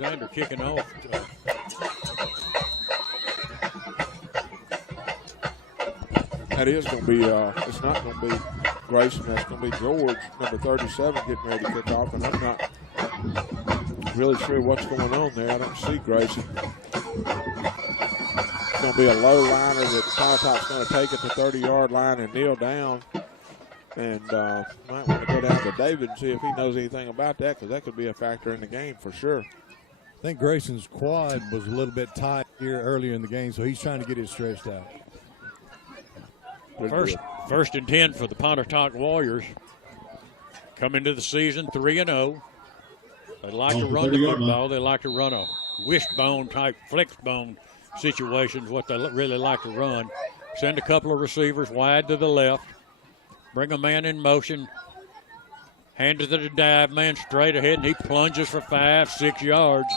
Alexander kicking off. That is going to be, it's not going to be Grayson. That's going to be George, number 37, getting ready to kick off. And I'm not really sure what's going on there. I don't see Grayson. It's going to be a low liner that Pontotoc's going to take at the 30-yard line and kneel down. And might want to go down to David and see if he knows anything about that, because that could be a factor in the game for sure. I think Grayson's quad was a little bit tight here earlier in the game, so he's trying to get it stretched out. First and 10 for the Pontotoc Warriors. Come into the season 3-0. They like to run the football. They like to run a wishbone type, flexbone situations, what they really like to run. Send a couple of receivers wide to the left. Bring a man in motion. Hand it to the dive man straight ahead, and he plunges for 5-6 yards.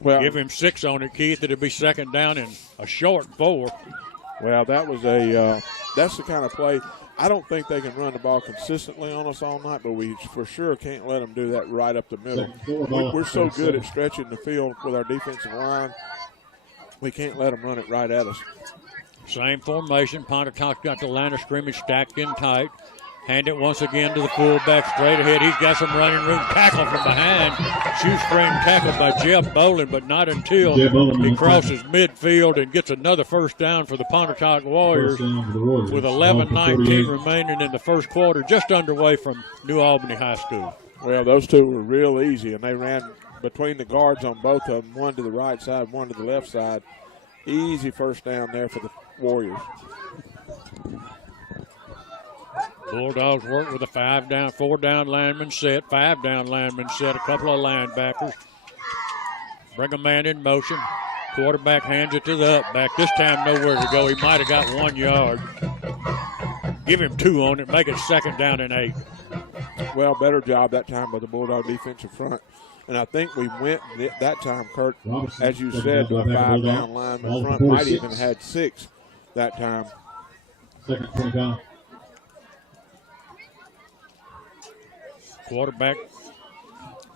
Well, give him 6 on it, Keith. It'll be second down and a short 4. Well, that was that's the kind of play. I don't think they can run the ball consistently on us all night, but we for sure can't let them do that right up the middle. We're so good at stretching the field with our defensive line. We can't let them run it right at us. Same formation. Pontotoc's got the line of scrimmage stacked in tight. Hand it once again to the fullback straight ahead. He's got some running room. Tackle from behind. Shoestring tackle by Jeff Bolin, but not until he crosses midfield and gets another first down for the Pontotoc Warriors with 11:19 remaining in the first quarter, just underway from New Albany High School. Well, those two were real easy, and they ran between the guards on both of them, one to the right side, one to the left side. Easy first down there for the Warriors. Bulldogs work with a 4-down lineman set, 5-down lineman set, a couple of linebackers. Bring a man in motion. Quarterback hands it to the up-back. This time nowhere to go. He might have got 1 yard. Give him 2 on it. Make it second down and 8. Well, better job that time by the Bulldog defensive front. And I think we went that time, Kurt, as you said, to a 5-down lineman front. Might even have had 6 that time. Second 25. Quarterback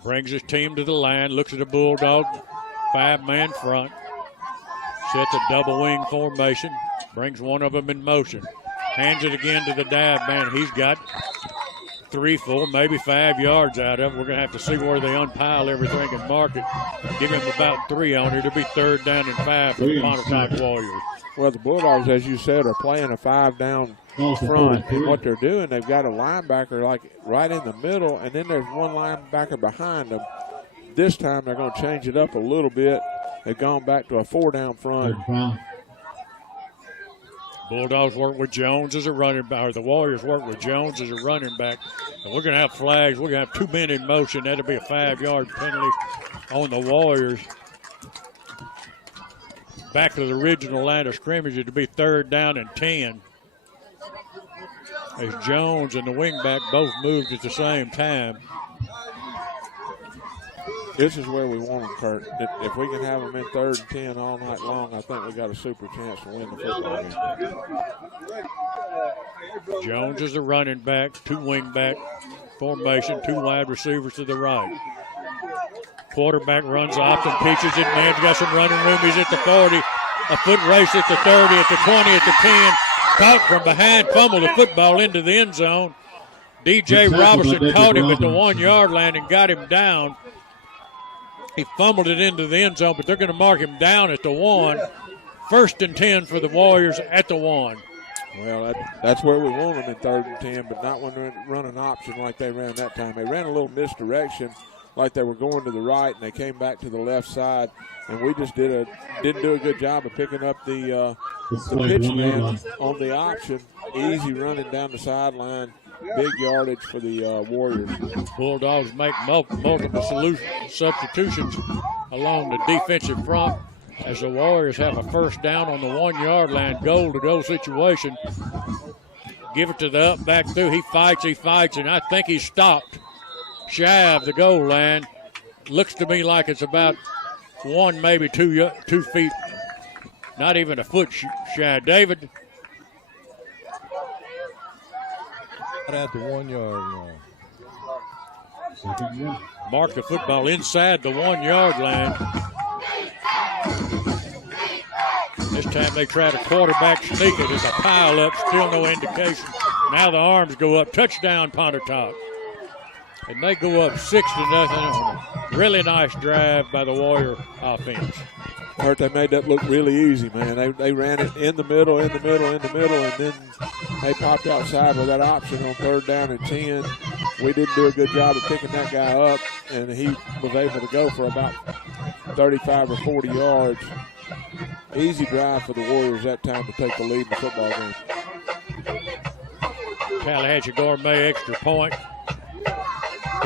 brings his team to the line, looks at the Bulldog, 5-man front, sets a double wing formation, brings one of them in motion, hands it again to the dive man. He's got 3, 4, maybe 5 yards out of it. We're going to have to see where they unpile everything and mark it. Give him about 3 on it. It'll be third down and 5 for the Pontotoc Warriors. Well, the Bulldogs, as you said, are playing a 5-down front, and what they're doing, they've got a linebacker like right in the middle, and then there's one linebacker behind them. This time they're going to change it up a little bit. They've gone back to a 4-down front. Bulldogs work with Jones as a running back, or the Warriors work with Jones as a running back. And we're going to have flags. We're going to have 2 men in motion. That'll be a 5-yard penalty on the Warriors. Back to the original line of scrimmage. It'll be third down and 10. As Jones and the wingback both moved at the same time. This is where we want them, Kurt. If we can have them in third and 10 all night long, I think we got a super chance to win the football game. Jones is the running back, 2 wingback formation, 2 wide receivers to the right. Quarterback runs off and pitches it. Man's got some running room. He's at the 40. A foot race at the 30, at the 20, at the 10. Caught from behind, fumbled the football into the end zone. DJ Robertson caught him at the 1-yard line and got him down. He fumbled it into the end zone, but they're going to mark him down at the 1. First and 10 for the Warriors at the 1. Well, that's where we want them in third and 10, but not when they run an option like they ran that time. They ran a little misdirection, like they were going to the right, and they came back to the left side. And we just didn't do a good job of picking up the pitch man on the option. Easy running down the sideline. Big yardage for the Warriors. Bulldogs make multiple substitutions along the defensive front as the Warriors have a first down on the 1-yard line, goal-to-go situation. Give it to the up back through. He fights, and I think he's stopped shy of the goal line. Looks to me like it's about 1, maybe 2 feet, not even a foot shy. David? At the 1-yard line. Second one. Mark the football inside the 1 yard line. This time they try to quarterback sneak it. It's a pile up, still no indication. Now the arms go up. Touchdown, Pontotoc. And they go up 6-0. Really nice drive by the Warrior offense. Hurt, they made that look really easy, man. They ran it in the middle, and then they popped outside with that option on 3rd down and 10. We didn't do a good job of picking that guy up, and he was able to go for about 35 or 40 yards. Easy drive for the Warriors that time to take the lead in the football game. Tallahatchie Gourmet extra point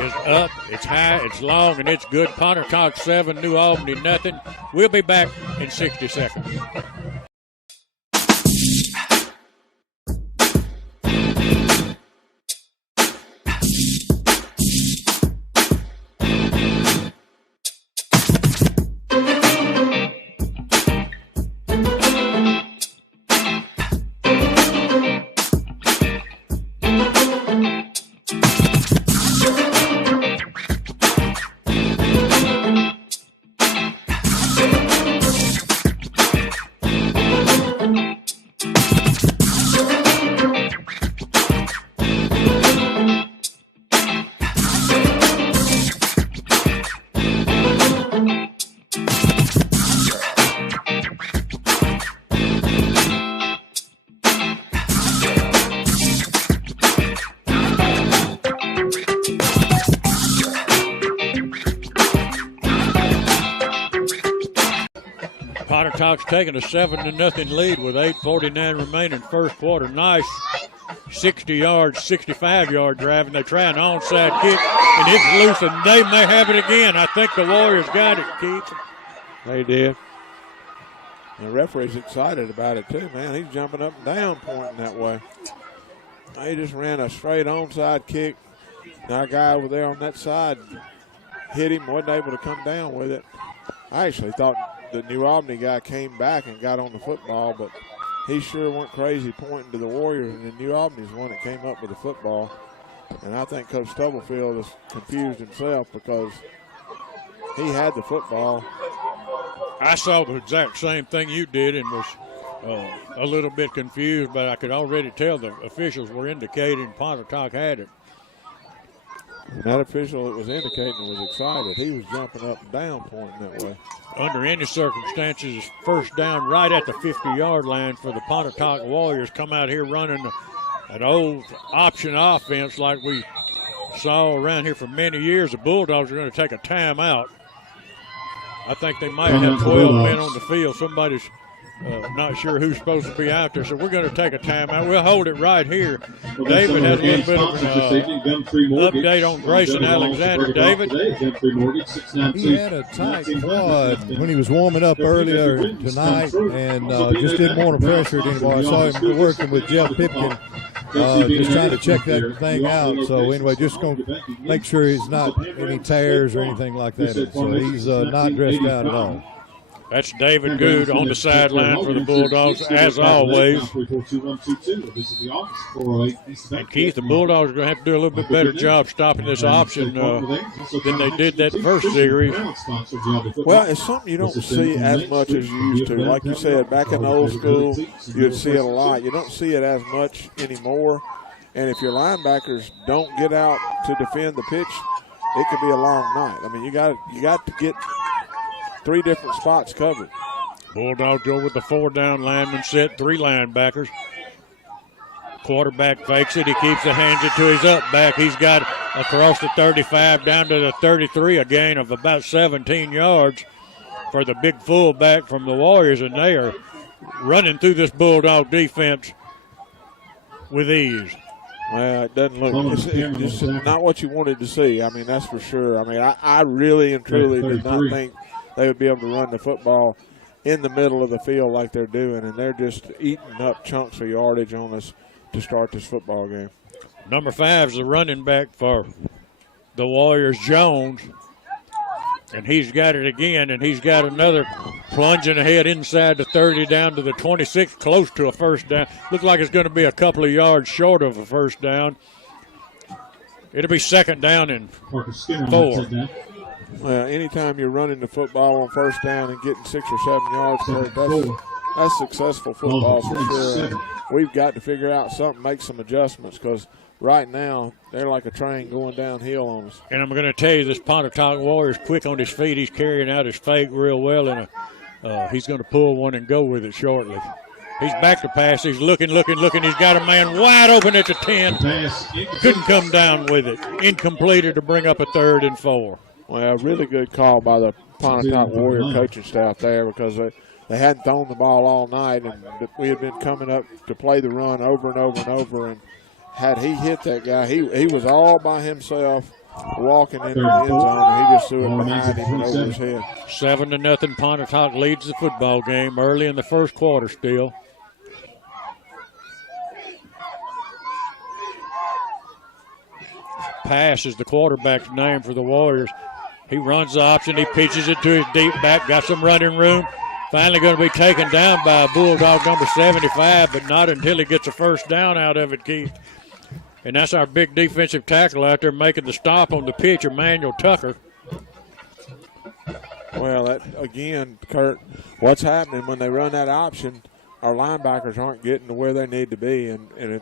is up. It's high, it's long, and it's good. Pontotoc 7, New Albany nothing. We'll be back in 60 seconds. Pontotoc's taking a 7-0 lead with 8:49 remaining first quarter. Nice 60-yard, 65-yard drive, and they try an onside kick, and it's loose, and they may have it again. I think the Warriors got it, Keith. They did. The referee's excited about it too, man. He's jumping up and down pointing that way. He just ran a straight onside kick. Now a guy over there on that side hit him, wasn't able to come down with it. I actually thought the New Albany guy came back and got on the football, but he sure went crazy pointing to the Warriors, and the New Albany's one that came up with the football. And I think Coach Stubblefield is confused himself because he had the football. I saw the exact same thing you did and was a little bit confused, but I could already tell the officials were indicating Pontotoc had it. And that official that was indicating was excited. He was jumping up and down pointing that way. Under any circumstances, first down right at the 50-yard line for the Pontotoc Warriors. Come out here running an old option offense like we saw around here for many years. The Bulldogs are going to take a timeout. I think they might have 12 men on the field. Somebody's not sure who's supposed to be out there, so we're going to take a timeout. We'll hold it right here. David has a little bit of an update on Grayson Alexander. David? He had a tight quad when he was warming up earlier tonight and just didn't want to pressure it anymore. I saw him working with Jeff Pipkin, just trying to check that thing out. So anyway, just going to make sure he's not any tears or anything like that. So he's not dressed out at all. That's David Good on the sideline for the Bulldogs, as always. And Keith, the Bulldogs are going to have to do a little bit better job stopping this option than they did that first series. Well, it's something you don't see as much as you used to. Like you said, back in the old school, you'd see it a lot. You don't see it as much anymore. And if your linebackers don't get out to defend the pitch, it could be a long night. I mean, you got to get 3 different spots covered. Bulldogs go with the 4-down lineman set, 3 linebackers. Quarterback fakes it. He keeps it, hands it to his up back. He's got across the 35 down to the 33, a gain of about 17 yards for the big fullback from the Warriors, and they are running through this Bulldog defense with ease. Well, it doesn't look it's not what you wanted to see. I mean, that's for sure. I mean, I really and truly did not think they would be able to run the football in the middle of the field like they're doing, and they're just eating up chunks of yardage on us to start this football game. Number 5 is the running back for the Warriors, Jones, and he's got it again, and he's got another plunging ahead inside the 30 down to the 26, close to a first down. Looks like it's going to be a couple of yards short of a first down. It'll be second down and Parker Skinner on 4. that down. Well, anytime you're running the football on first down and getting 6 or 7 yards per it, that's successful football for sure. We've got to figure out something, make some adjustments, because right now they're like a train going downhill on us. And I'm going to tell you, this Pontotoc Warrior's quick on his feet. He's carrying out his fake real well, and he's going to pull one and go with it shortly. He's back to pass. He's looking. He's got a man wide open at the 10. Couldn't come down with it. Incompleted to bring up a 3rd and 4. Well, really good call by the Pontotoc Warrior coaching staff there, because they hadn't thrown the ball all night, and we had been coming up to play the run over and over and over. And had he hit that guy, he was all by himself walking into the end zone, and he just threw it behind him and over his head. 7-0. Pontotoc leads the football game early in the first quarter still. Pass is the quarterback's name for the Warriors. He runs the option. He pitches it to his deep back. Got some running room. Finally going to be taken down by a Bulldog number 75, but not until he gets a first down out of it, Keith. And that's our big defensive tackle out there making the stop on the pitch, Emmanuel Tucker. Well, that, again, Kurt, what's happening when they run that option, our linebackers aren't getting to where they need to be, and if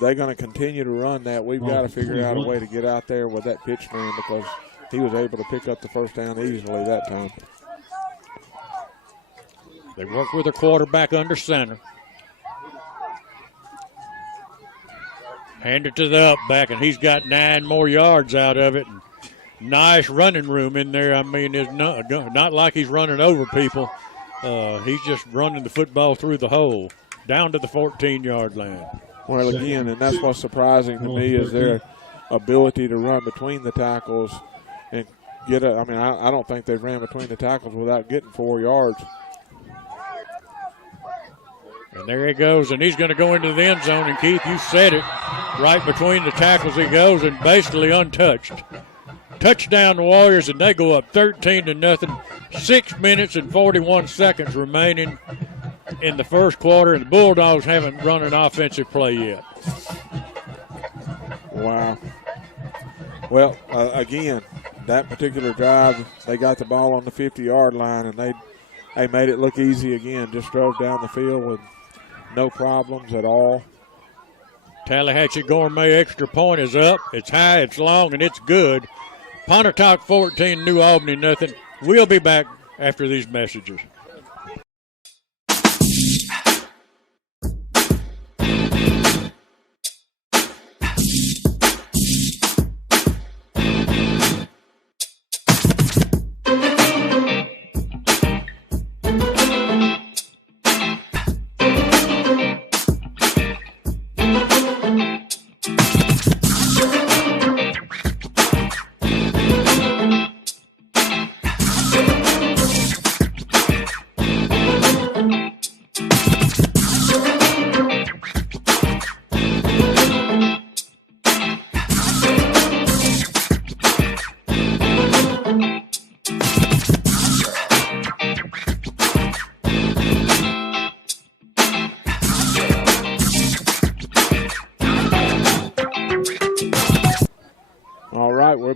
they're going to continue to run that, we've got to figure out a way to get out there with that pitch man, because he was able to pick up the first down easily that time. They work with their quarterback under center. Hand it to the up back, and he's got 9 more yards out of it. And nice running room in there. I mean, it's not like he's running over people. He's just running the football through the hole, down to the 14-yard line. Well, again, and that's what's surprising to me is their ability to run between the tackles and get a. I mean, I don't think they've ran between the tackles without getting 4 yards. And there he goes, and he's going to go into the end zone. And, Keith, you said it, right between the tackles he goes, and basically untouched. Touchdown the Warriors, and they go up 13-0. 6 minutes and 41 seconds remaining in the first quarter, and the Bulldogs haven't run an offensive play yet. Wow. Well, again, that particular drive, they got the ball on the 50-yard line, and they made it look easy again. Just drove down the field with no problems at all. Tallahatchie Gourmet extra point is up. It's high, it's long, and it's good. Pontotoc 14, New Albany nothing. We'll be back after these messages.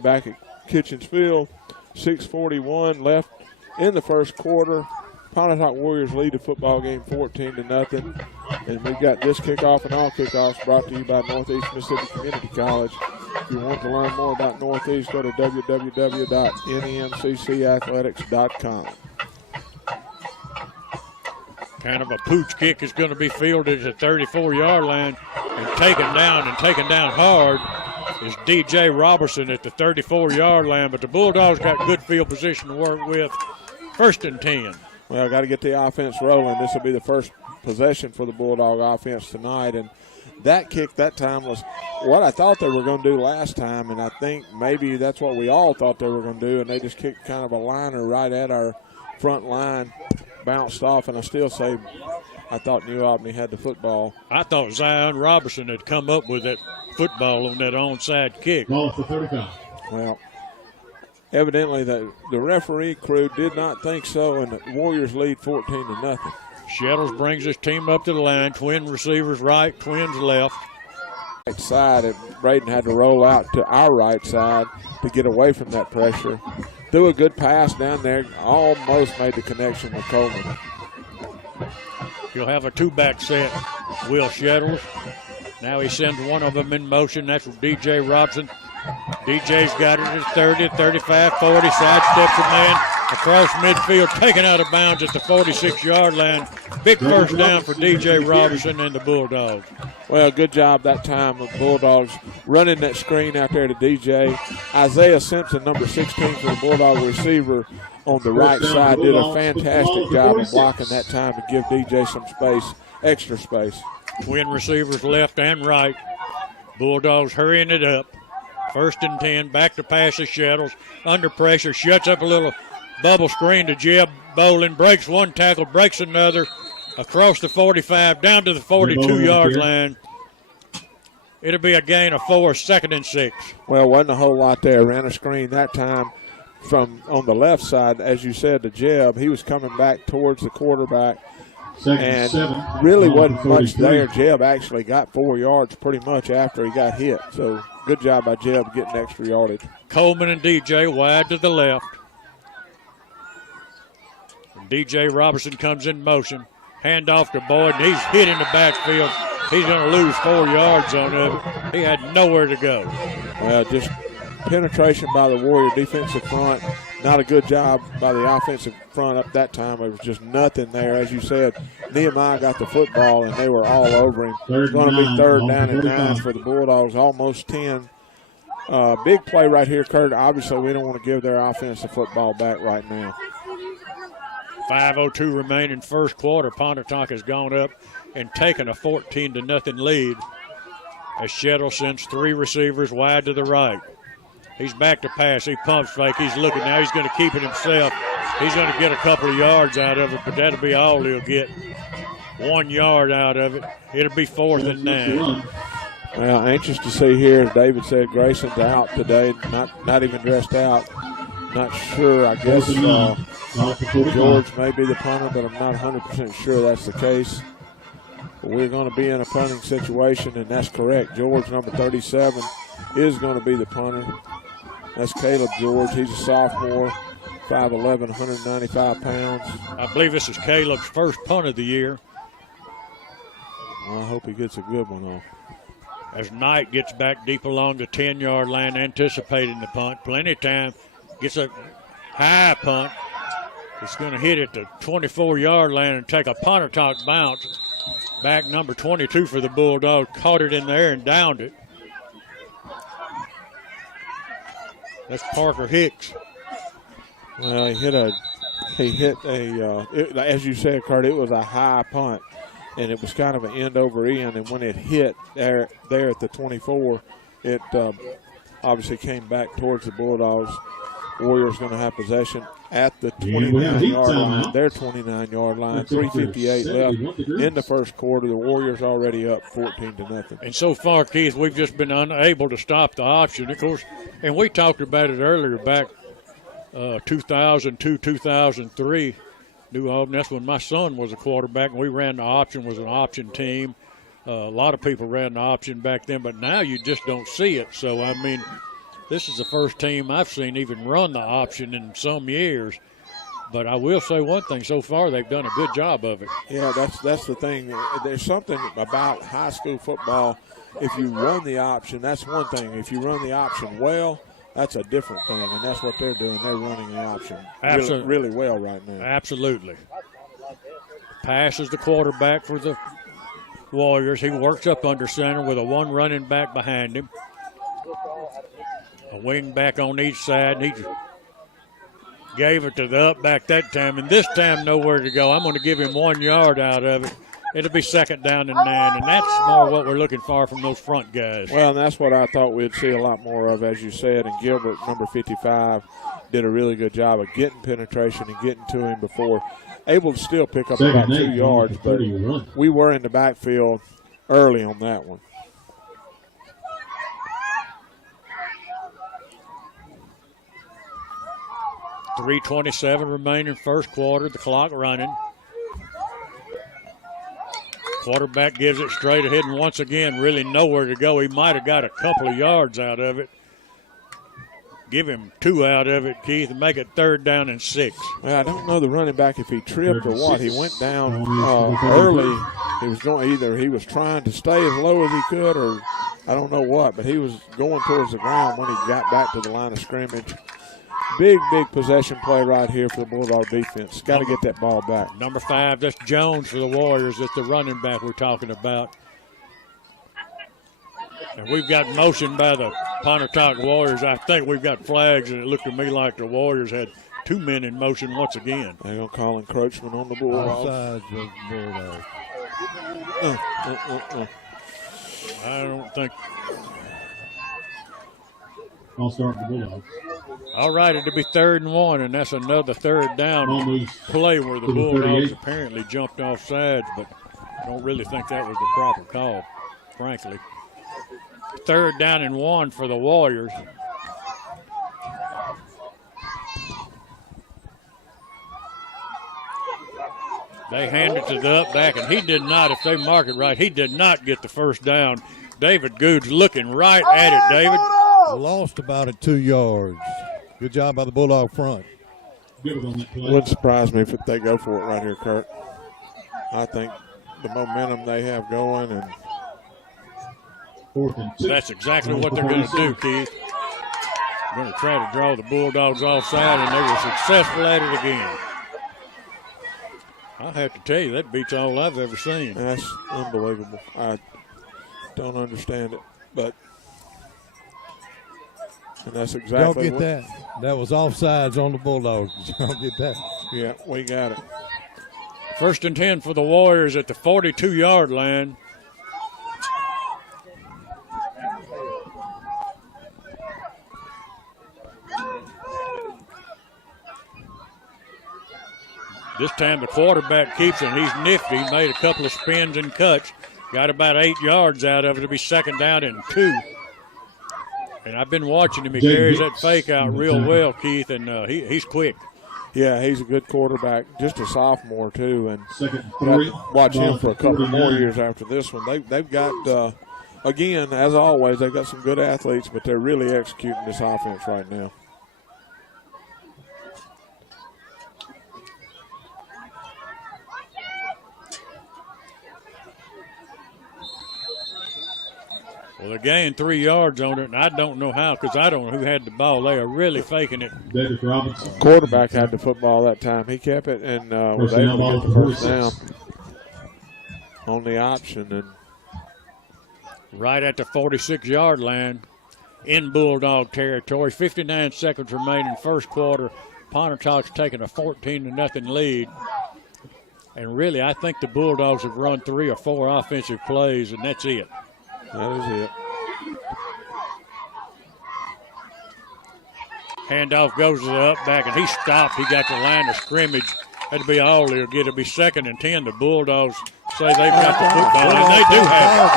Back at Kitchens Field, 6:41 left in the first quarter. Pontotoc Warriors lead the football game 14-0. And we've got this kickoff and all kickoffs brought to you by Northeast Mississippi Community College. If you want to learn more about Northeast, go to www.nmccathletics.com. Kind of a pooch kick is going to be fielded at the 34-yard line and taken down hard is DJ Robertson at the 34-yard line, but the Bulldogs got good field position to work with. 1st and 10. Well, got to get the offense rolling. This will be the first possession for the Bulldog offense tonight, and that kick that time was what I thought they were going to do last time, and I think maybe that's what we all thought they were going to do, and they just kicked kind of a liner right at our front line, bounced off, and I still say I thought New Albany had the football. I thought Zion Robertson had come up with that football on that onside kick. Ball for 35. Well, evidently the referee crew did not think so, and the Warriors lead 14-0. Shettles brings his team up to the line. Twin receivers right, twins left. right side, and Braden had to roll out to our right side to get away from that pressure. Threw a good pass down there, almost made the connection with Coleman. He'll have a two-back set. Will Shettles. Now he sends one of them in motion. That's DJ Robson. DJ's got it at 30, 35, 40. Sidesteps a man across midfield, taken out of bounds at the 46-yard line. Big first down for DJ Robinson and the Bulldogs. Well, good job that time of Bulldogs running that screen out there to DJ. Isaiah Simpson, number 16 for the Bulldog receiver on the right side, did a fantastic job of blocking that time to give DJ some space, extra space. Twin receivers left and right. Bulldogs hurrying it up. 1st and 10, back to pass to Shettles. Under pressure, shuts up a little bubble screen to Jeb Bolin. Breaks one tackle, breaks another. Across the 45, down to the 42-yard line. It'll be a gain of 4, 2nd and 6. Well, wasn't a whole lot there. Ran a screen that time from on the left side, as you said, to Jeb. He was coming back towards the quarterback. And really wasn't much there. Jeb actually got 4 yards pretty much after he got hit. So good job by Jeb getting extra yardage. Coleman and DJ wide to the left. And DJ Robertson comes in motion. Hand off to Boyd, and he's hit in the backfield. He's going to lose 4 yards on it. He had nowhere to go. Well, just penetration by the Warrior defensive front. Not a good job by the offensive front up that time. It was just nothing there. As you said, Nehemiah got the football, and they were all over him. It's going to be 3rd down and 9 for the Bulldogs, almost 10. Big play right here, Kurt. Obviously, we don't want to give their offense the football back right now. 5:02 remaining first quarter. Pontotoc has gone up and taken a 14-0 lead as Shettle sends 3 receivers wide to the right. He's back to pass. He pumps fake. He's looking now. He's going to keep it himself. He's going to get a couple of yards out of it, but that'll be all he'll get. 1 yard out of it. It'll be 4th and 9. Well, anxious to see here, as David said, Grayson's out today, not even dressed out. Not sure. I guess George may be the punter, but I'm not 100% sure that's the case. But we're going to be in a punting situation, and that's correct. George, number 37, is going to be the punter. That's Caleb George. He's a sophomore, 5'11", 195 pounds. I believe this is Caleb's first punt of the year. Well, I hope he gets a good one off. As Knight gets back deep along the 10-yard line, anticipating the punt. Plenty of time. Gets a high punt. It's going to hit at the 24-yard line and take a Pontotoc bounce. Back number 22 for the Bulldogs. Caught it in there and downed it. That's Parker Hicks. Well, as you said, Kurt, it was a high punt, and it was kind of an end over end. And when it hit there at the 24, it obviously came back towards the Bulldogs. Warriors going to have possession at the 29-yard line, their 29-yard line. 3:58 left in the first quarter. The Warriors already up 14-0. And so far, Keith, we've just been unable to stop the option. Of course, and we talked about it earlier back 2002, 2003. New Albany, that's when my son was a quarterback, and we ran the option, was an option team. A lot of people ran the option back then, but now you just don't see it. So, I mean, this is the first team I've seen even run the option in some years. But I will say one thing, so far they've done a good job of it. Yeah, that's the thing. There's something about high school football. If you run the option, that's one thing. If you run the option well, that's a different thing, and that's what they're doing. They're running the option really well right now. Absolutely. Passes the quarterback for the Warriors. He works up under center with a one running back behind him. A wing back on each side, and he gave it to the up back that time, and this time nowhere to go. I'm going to give him 1 yard out of it. It'll be 2nd down and 9, and that's more what we're looking for from those front guys. Well, and that's what I thought we'd see a lot more of, as you said, and Gilbert, number 55, did a really good job of getting penetration and getting to him before. Able to still pick up about 2 yards, but we were in the backfield early on that one. .327 remaining first quarter, the clock running. Quarterback gives it straight ahead, and once again, really nowhere to go. He might have got a couple of yards out of it. Give him 2 out of it, Keith, and make it 3rd down and 6. Well, I don't know the running back if he tripped or what. He went down early. He was going either he was trying to stay as low as he could, or I don't know what, but he was going towards the ground when he got back to the line of scrimmage. Big possession play right here for the Bulldog defense. Got to get that ball back. Number 5, that's Jones for the Warriors. That's the running back we're talking about. And we've got motion by the Pontotoc Warriors. I think we've got flags, and it looked to me like the Warriors had 2 men in motion once again. They're going to call encroachment on the Bulldogs. Offsides of Bulldogs. I don't think. I'll start the Bulldogs. All right, it'll be 3rd and 1, and that's another 3rd down play where the Bulldogs apparently jumped off sides, but I don't really think that was the proper call, frankly. 3rd down and 1 for the Warriors. They hand it to the up back, and he did not, if they mark it right, he did not get the 1st down. David Goods looking right at it, David. Lost about 2 yards. Good job by the Bulldog front. Wouldn't surprise me if they go for it right here, Kurt. I think the momentum they have going, and that's exactly what they're going to do, Keith. They're going to try to draw the Bulldogs offside, and they were successful at it again. I'll have to tell you, that beats all I've ever seen. That's unbelievable. I don't understand it, but and that's exactly Y'all get that. That was offsides on the Bulldogs. Y'all get that. Yeah, we got it. 1st and 10 for the Warriors at the 42-yard line. This time the quarterback keeps it. He's nifty. Made a couple of spins and cuts. Got about 8 yards out of it. It'll be 2nd down and 2. And I've been watching him. He carries that fake out real well, Keith, and he's quick. Yeah, he's a good quarterback. Just a sophomore, too. And watch him for a couple more years after this one. They've got, again, as always, they've got some good athletes, but they're really executing this offense right now. Well, they gained 3 yards on it, and I don't know how, because I don't know who had the ball. They are really faking it. David Robinson. Quarterback had the football that time. He kept it and was able to get the 1st down on the option. And right at the 46-yard line in Bulldog territory. 59 seconds remaining, 1st quarter. Pontotoc's taking a 14-0 lead. And really, I think the Bulldogs have run 3 or 4 offensive plays, and that's it. That is it. Handoff goes to the up back, and he stopped. He got the line of scrimmage. That'll be all he'll get. It'll be 2nd and 10. The Bulldogs say they've got the football, and they do have it.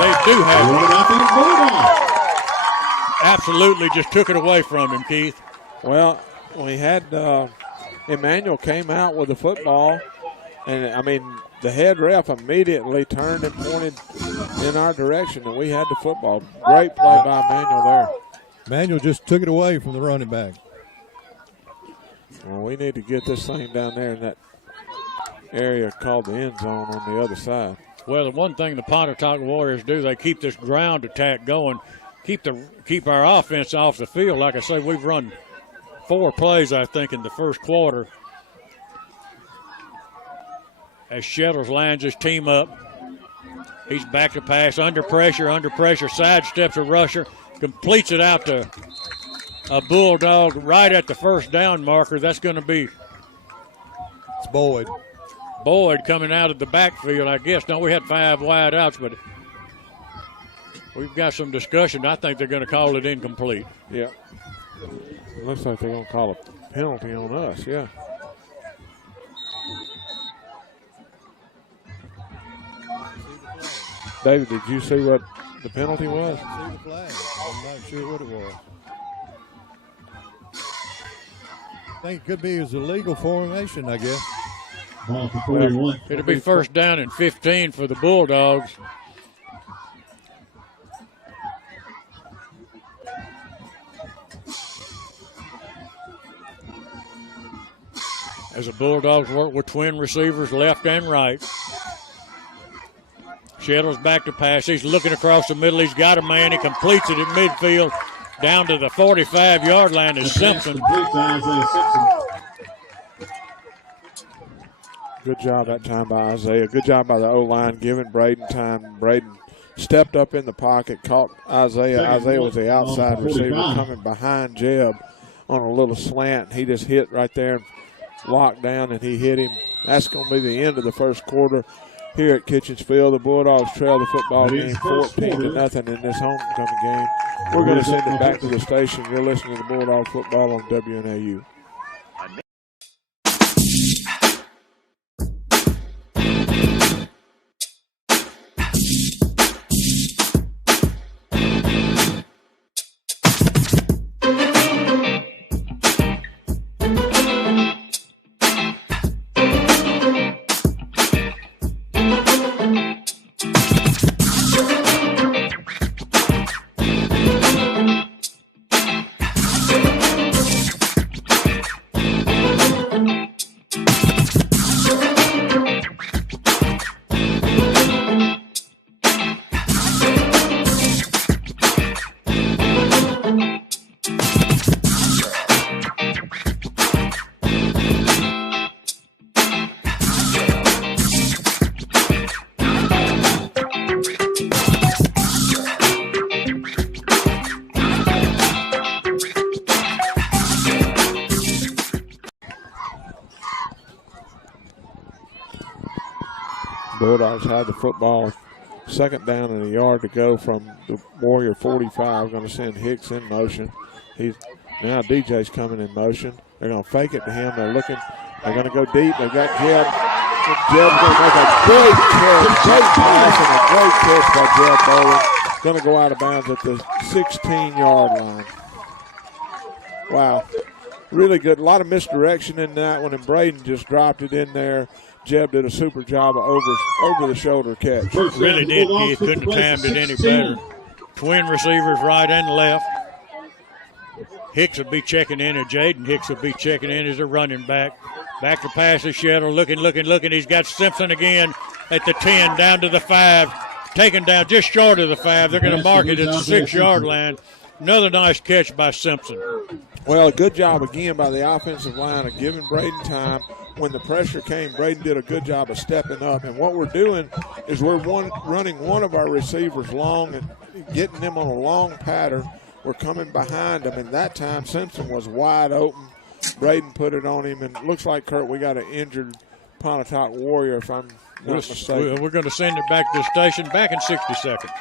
They do have it. Absolutely just took it away from him, Keith. Well, we had Emmanuel came out with the football, and, I mean, the head ref immediately turned and pointed in our direction, and we had the football. Great play by Emmanuel there. Emmanuel just took it away from the running back. Well, we need to get this thing down there in that area called the end zone on the other side. Well, the one thing the Pontotoc Warriors do, they keep this ground attack going, keep our offense off the field. Like I say, we've run 4 plays, I think, in the 1st quarter. As Shettles lines his team up. He's back to pass, under pressure, sidesteps a rusher, completes it out to a Bulldog right at the 1st down marker. That's going to be it's Boyd. Boyd coming out of the backfield, I guess. No, we had 5 wide outs, but we've got some discussion. I think they're going to call it incomplete. Yeah. It looks like they're going to call a penalty on us, yeah. David, did you see what the penalty was? I didn't see the flag. I'm not sure what it was. I think it could be his illegal formation, I guess. Ball for 41. It'll be first down and 15 for the Bulldogs. As the Bulldogs work with twin receivers left and right. Shettles back to pass. He's looking across the middle. He's got a man. He completes it at midfield down to the 45-yard line is Simpson. Good job that time by Isaiah. Good job by the O-line giving Braden time. Braden stepped up in the pocket, caught Isaiah. Isaiah was the outside receiver coming behind Jeb on a little slant. He just hit right there and locked down, and he hit him. That's going to be the end of the first quarter here at Kitchensville. The Bulldogs trail the football game 14-0 in this homecoming game. We're going to send it back to the station. You're listening to the Bulldog football on WNAU. Bulldogs had the football, second down and a yard to go from the Warrior 45. Going to send Hicks in motion. Now DJ's coming in motion. They're going to fake it to him. They're looking. They're going to go deep. They've got Jeb. Jeb's going to make a great catch, great pass, and a great catch by Jeb Bowling. Going to go out of bounds at the 16-yard line. Wow. Really good. A lot of misdirection in that one, and Braden just dropped it in there. Jeb did a super job of over-the-shoulder catch. Really did, Keith. Couldn't have timed it any better. Twin receivers right and left. Hicks will be checking in, and Jaden Hicks will be checking in as a running back. Back to pass to Shettle. Looking. He's got Simpson again at the 10, down to the 5. Taken down just short of the 5. They're going to mark it at the 6-yard line. Another nice catch by Simpson. Well, a good job again by the offensive line of giving Braden time. When the pressure came, Braden did a good job of stepping up. And what we're doing is we're running one of our receivers long and getting them on a long pattern. We're coming behind them, and that time Simpson was wide open. Braden put it on him, and it looks like, Kurt, we got an injured Pontotoc Warrior, if I'm not mistaken. We're going to send it back to the station back in 60 seconds.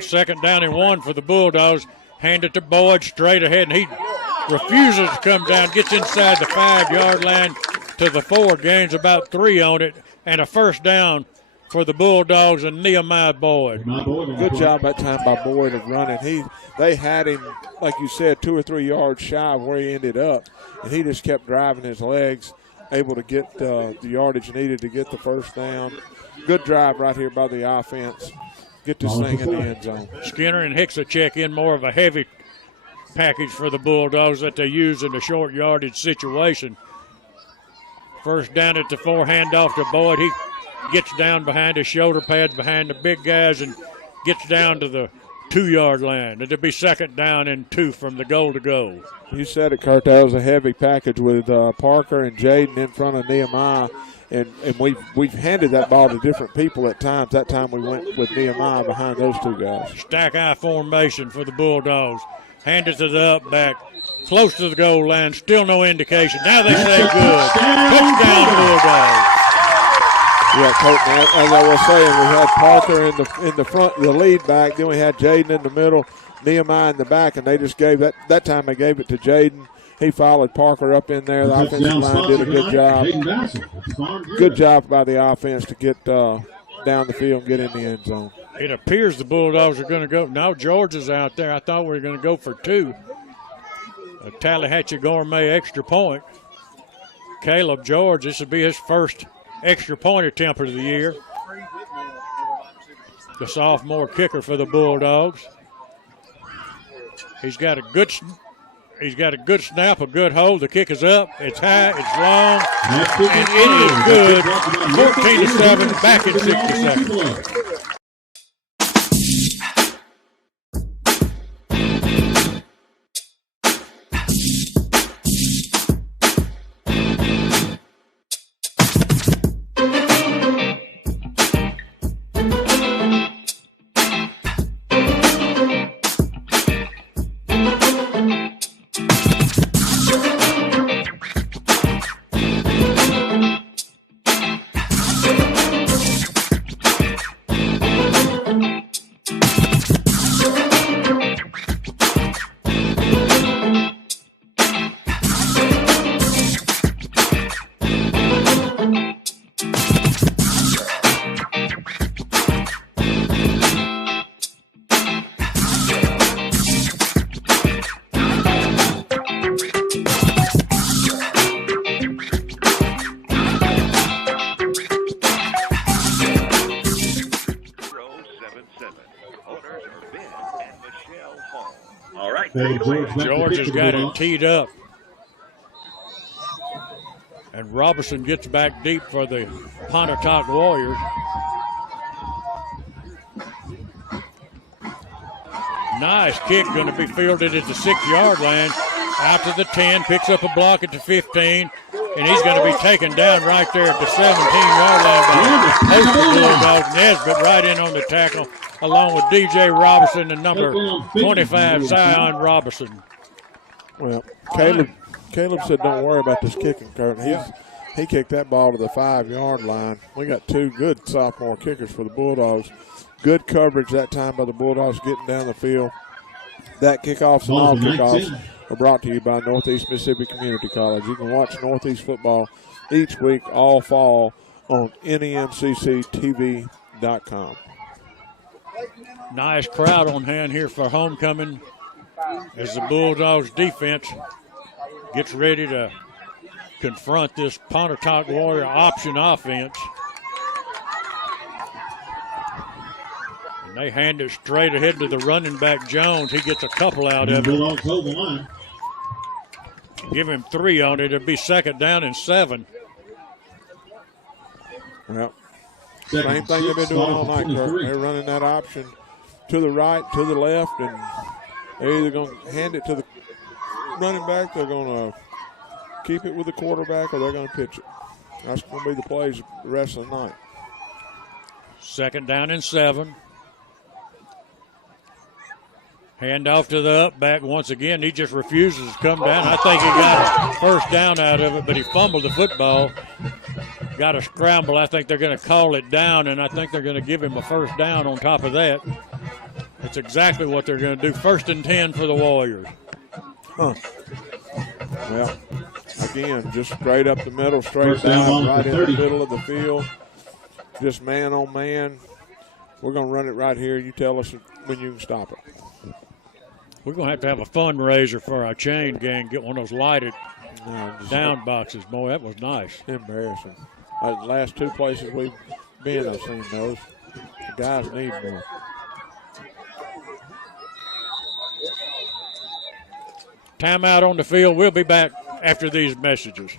Second down and 1 for the Bulldogs. Hand it to Boyd straight ahead, and he refuses to come down. Gets inside the 5-yard line to the 4. Gains about 3 on it, and a first down for the Bulldogs and Nehemiah Boyd. Good job that time by Boyd of running. They had him, like you said, 2 or 3 yards shy of where he ended up, and he just kept driving his legs, able to get the yardage needed to get the first down. Good drive right here by the offense. Get this thing in the end zone. Skinner and Hicks will check in, more of a heavy package for the Bulldogs that they use in a short yardage situation. First down at the 4, handoff to Boyd. He gets down behind his shoulder pads, behind the big guys, and gets down to the 2-yard line. It'll be 2nd down and 2 from the goal to go. You said it, Kurt. That was a heavy package with Parker and Jaden in front of Nehemiah. And we've handed that ball to different people at times. That time we went with Nehemiah behind those two guys. Stack eye formation for the Bulldogs. Hand it to the up back, close to the goal line. Still no indication. Now they say good. Touchdown Bulldogs. Yeah, Coach, as I was saying, we had Parker in the front, the lead back. Then we had Jaden in the middle, Nehemiah in the back, and they just gave that time they gave it to Jaden. He followed Parker up in there. The offensive line did a good job. Good job by the offense to get down the field and get in the end zone. It appears the Bulldogs are going to go. Now George is out there. I thought we were going to go for 2. A Tallahatchie Gourmet extra point. Caleb George, this will be his first extra point attempt of the year. The sophomore kicker for the Bulldogs. He's got a good snap, a good hold. The kick is up. It's high. It's long. And it is good. 14-7, back in 60 seconds. George has got it teed up. And Robertson gets back deep for the Pontotoc Warriors. Nice kick, going to be fielded at the 6-yard line. Out to the 10, picks up a block at the 15, and he's going to be taken down right there at the 17-yard line by the Postal Bulldogs. Nesbitt right in on the tackle, along with DJ Robertson and number 25, Zion Robertson. Well, Caleb said don't worry about this kicking, Kurt. He kicked that ball to the 5-yard line. We got 2 good sophomore kickers for the Bulldogs. Good coverage that time by the Bulldogs getting down the field. That kickoffs and all kickoffs are brought to you by Northeast Mississippi Community College. You can watch Northeast football each week all fall on NEMCCTV.com. Nice crowd on hand here for homecoming as the Bulldogs defense gets ready to confront this Pontotoc Warrior option offense. And they hand it straight ahead to the running back, Jones. He gets a couple out of it. Give him 3 on it. It'll be 2nd down and 7. Well, same thing they've been doing all night, Kurt. They're running that option to the right, to the left, and they're either going to hand it to the running back, they're going to keep it with the quarterback, or they're going to pitch it. That's going to be the plays the rest of the night. 2nd down and 7. Hand off to the up back once again. He just refuses to come down. I think he got a first down out of it, but he fumbled the football. Got a scramble. I think they're going to call it down, and I think they're going to give him a first down on top of that. That's exactly what they're going to do. 1st and 10 for the Warriors. Well, again, just straight up the middle, straight down, right in the middle of the field. Just man on man. We're going to run it right here. You tell us when you can stop it. We're going to have a fundraiser for our chain gang, get one of those lighted down boxes. Boy, that was nice. Embarrassing. The last 2 places we've been, I've seen those. The guys need more. Timeout on the field. We'll be back after these messages.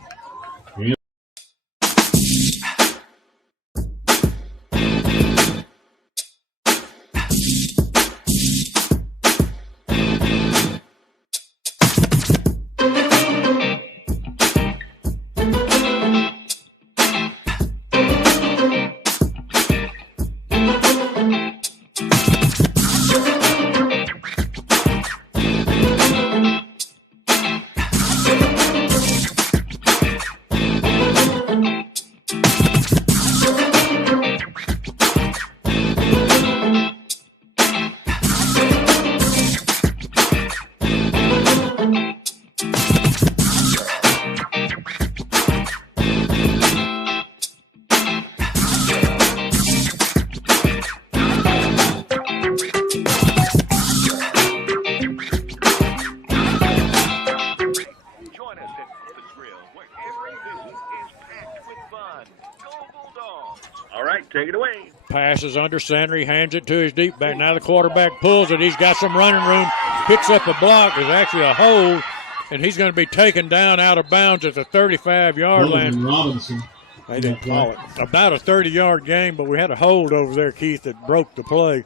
All right, take it away. Passes under center. He hands it to his deep back. Now the quarterback pulls it. He's got some running room. Picks up a block. There's actually a hold, and he's going to be taken down out of bounds at the 35-yard line. Robinson. They didn't call it. About a 30-yard game, but we had a hold over there, Keith, that broke the play,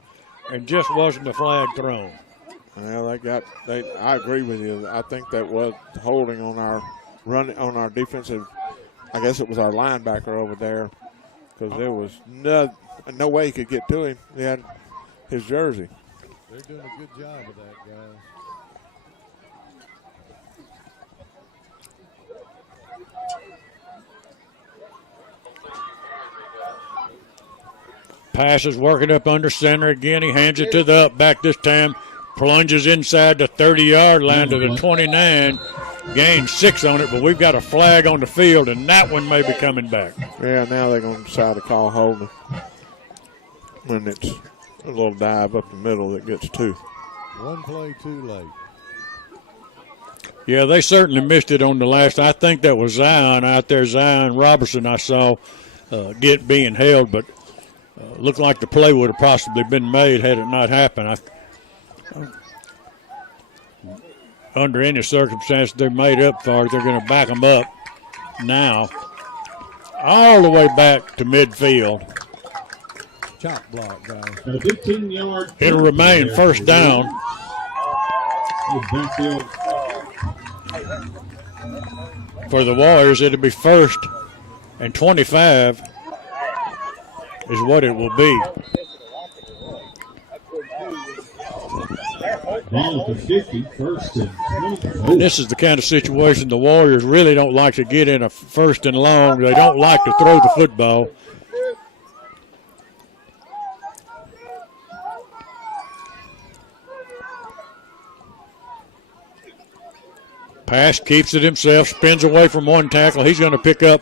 and just wasn't a flag thrown. Well, I agree with you. I think that was holding on our defensive. I guess it was our linebacker over there, because there was no way he could get to him. He had his jersey. They're doing a good job of that, guys. Pass is working up under center again. He hands it to the up back this time. Plunges inside the 30-yard line to the 29. Gains 6 on it, but we've got a flag on the field, and that one may be coming back. Yeah, now they're going to decide to call holding. When it's a little dive up the middle that gets 2. One play too late. Yeah, they certainly missed it on the last. I think that was Zion out there, Zion Robertson I saw being held, but looked like the play would have possibly been made had it not happened. Under any circumstance, they're made up for it. They're going to back them up now all the way back to midfield. Chop block, guys. A 15-yard. It'll remain first down. For the Warriors, it'll be 1st and 25 is what it will be. Ball to 50, 1st and 20. And this is the kind of situation the Warriors really don't like to get in a 1st and long. They don't like to throw the football. Pass, keeps it himself, spins away from one tackle. He's going to pick up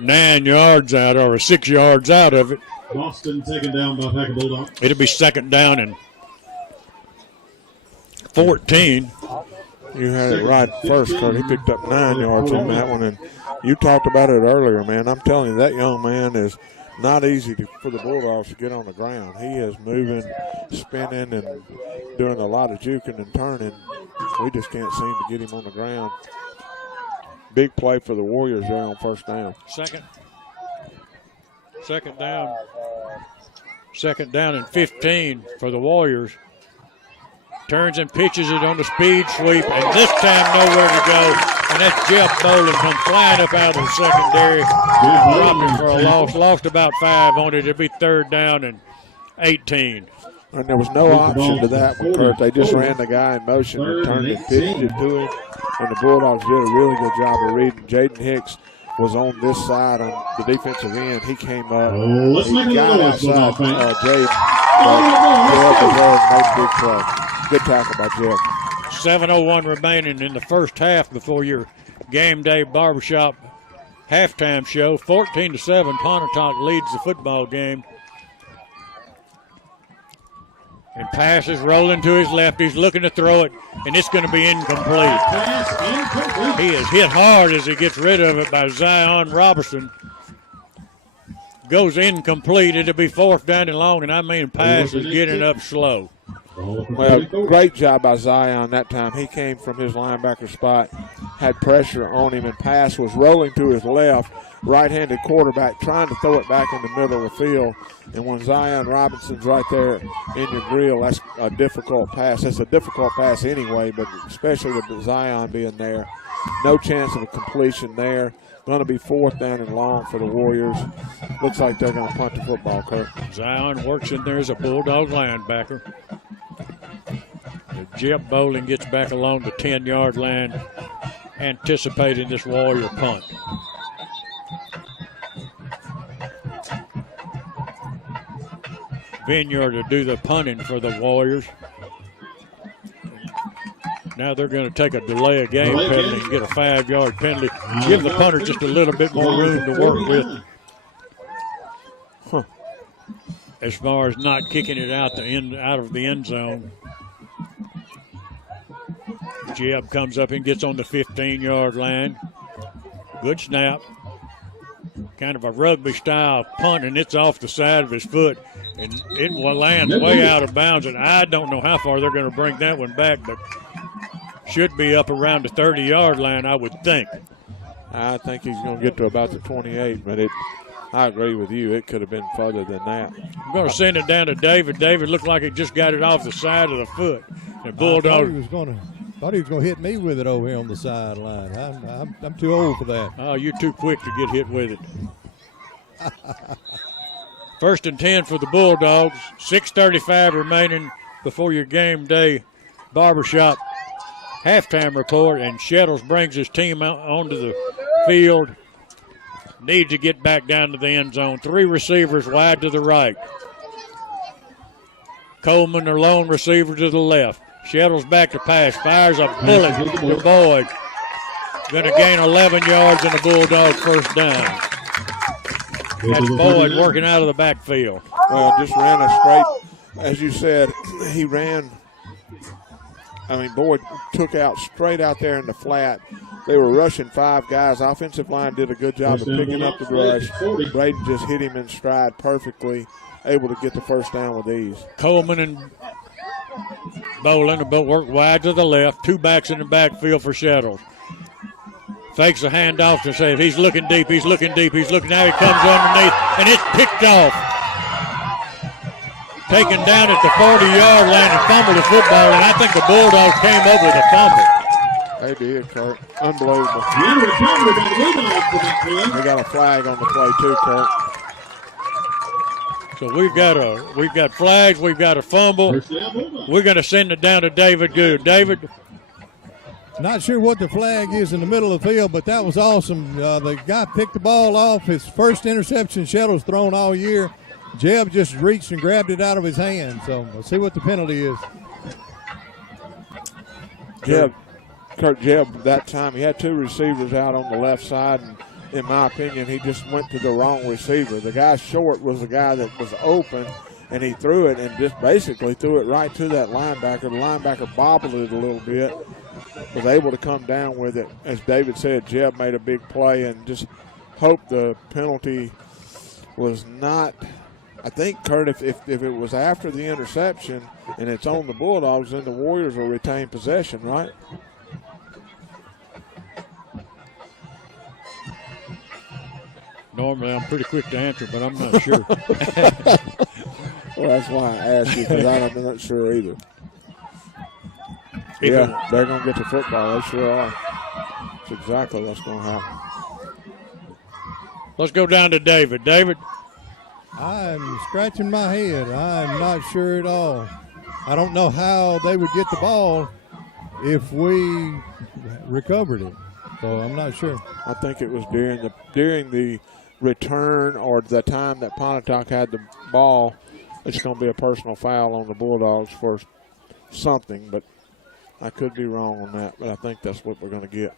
9 yards out or 6 yards out of it. Boston taken down by Packer Bulldog. It'll be 2nd down and 14. You had it right first, Kurt. He picked up 9 yards on that one, and you talked about it earlier, man. I'm telling you, that young man is not easy for the Bulldogs to get on the ground. He is moving, spinning, and doing a lot of juking and turning. We just can't seem to get him on the ground. Big play for the Warriors there on 1st down. Second down. 2nd down and 15 for the Warriors. Turns and pitches it on the speed sweep, and this time nowhere to go. And that's Jeff Bolin come flying up out of the secondary, dropping for a loss. Lost about 5 on it. It'll be 3rd down and 18. And there was no option to that one, Kurt. They just ran the guy in motion and turned and pitched it to him. And the Bulldogs did a really good job of reading. Jaden Hicks was on this side on the defensive end. He came up. He got outside Jaden. Jeff was there and made a big play. Good tackle by Jeff. 7:01 remaining in the first half before your game day barbershop halftime show. 14-7, Pontotoc leads the football game. And pass is rolling to his left. He's looking to throw it, and it's going to be incomplete. He is hit hard as he gets rid of it by Zion Robertson. Goes incomplete. It'll be 4th down and long, and I mean pass is getting up slow. Well, great job by Zion that time. He came from his linebacker spot, had pressure on him, and pass was rolling to his left. Right-handed quarterback trying to throw it back in the middle of the field. And when Zion Robinson's right there in your grill, that's a difficult pass. It's a difficult pass anyway, but especially with Zion being there. No chance of a completion there. Going to be 4th down and long for the Warriors. Looks like they're going to punt the football, Kurt. Zion works in there as a Bulldog linebacker. Jeff Bolin gets back along the 10-yard line, anticipating this Warrior punt. Vineyard to do the punting for the Warriors. Now they're going to take a delay of game penalty and get a 5-yard penalty. Give the punter just a little bit more room to work with. As far as not kicking it out of the end zone. Jeb comes up and gets on the 15-yard line. Good snap. kind of a rugby-style punt, and it's off the side of his foot, and it lands way out of bounds, and I don't know how far they're going to bring that one back, but should be up around the 30-yard line, I would think. I think he's going to get to about the 28, but I agree with you. It could have been further than that. I'm going to send it down to David. David looked like he just got it off the side of the foot. And Bulldog. Thought he was going to hit me with it over here on the sideline. I'm too old for that. Oh, you're too quick to get hit with it. 1st and 10 for the Bulldogs. 6:35 remaining before your game day barbershop halftime report. And Shettles brings his team out onto the field. Needs to get back down to the end zone. 3 receivers wide to the right. Coleman, their lone receiver, to the left. Shettles back to pass. Fires a bullet to Boyd. Going to gain 11 yards and a Bulldog first down. That's Boyd working out of the backfield. Well, just ran a straight, as you said, he ran. Boyd took out straight out there in the flat. They were rushing 5 guys. Offensive line did a good job of picking up the rush. Braden just hit him in stride perfectly, able to get the first down with ease. Coleman and Bolin work wide to the left. 2 backs in the backfield for Shettles. Fakes a handoff to save. He's looking deep. He's looking deep. He's looking. Now he comes underneath, and it's picked off. Taken down at the 40-yard line and fumbled the football, and I think the Bulldogs came up with a fumble. They did, Kurt. Unbelievable. They got a flag on the play too, Kurt. So we've got flags, we've got a fumble. We're going to send it down to David Good. David? Not sure what the flag is in the middle of the field, but that was awesome. The guy picked the ball off. His first interception Shettles thrown all year. Jeb just reached and grabbed it out of his hand. So let's see what the penalty is. Kurt Jeb, that time, he had 2 receivers out on the left side, and in my opinion, he just went to the wrong receiver. The guy short was the guy that was open, and he threw it and just basically threw it right to that linebacker. The linebacker bobbled it a little bit, was able to come down with it. As David said, Jeb made a big play and just hoped the penalty was not. I think, Kurt, if it was after the interception and it's on the Bulldogs, then the Warriors will retain possession, right? Normally, I'm pretty quick to answer, but I'm not sure. Well, that's why I asked you, because I'm not sure either. They're going to get the football. They sure are. That's exactly what's going to happen. Let's go down to David. David? I'm scratching my head. I'm not sure at all. I don't know how they would get the ball if we recovered it. So I'm not sure. I think it was during the return or the time that Pontotoc had the ball. It's going to be a personal foul on the Bulldogs for something, but I could be wrong on that, but I think that's what we're going to get.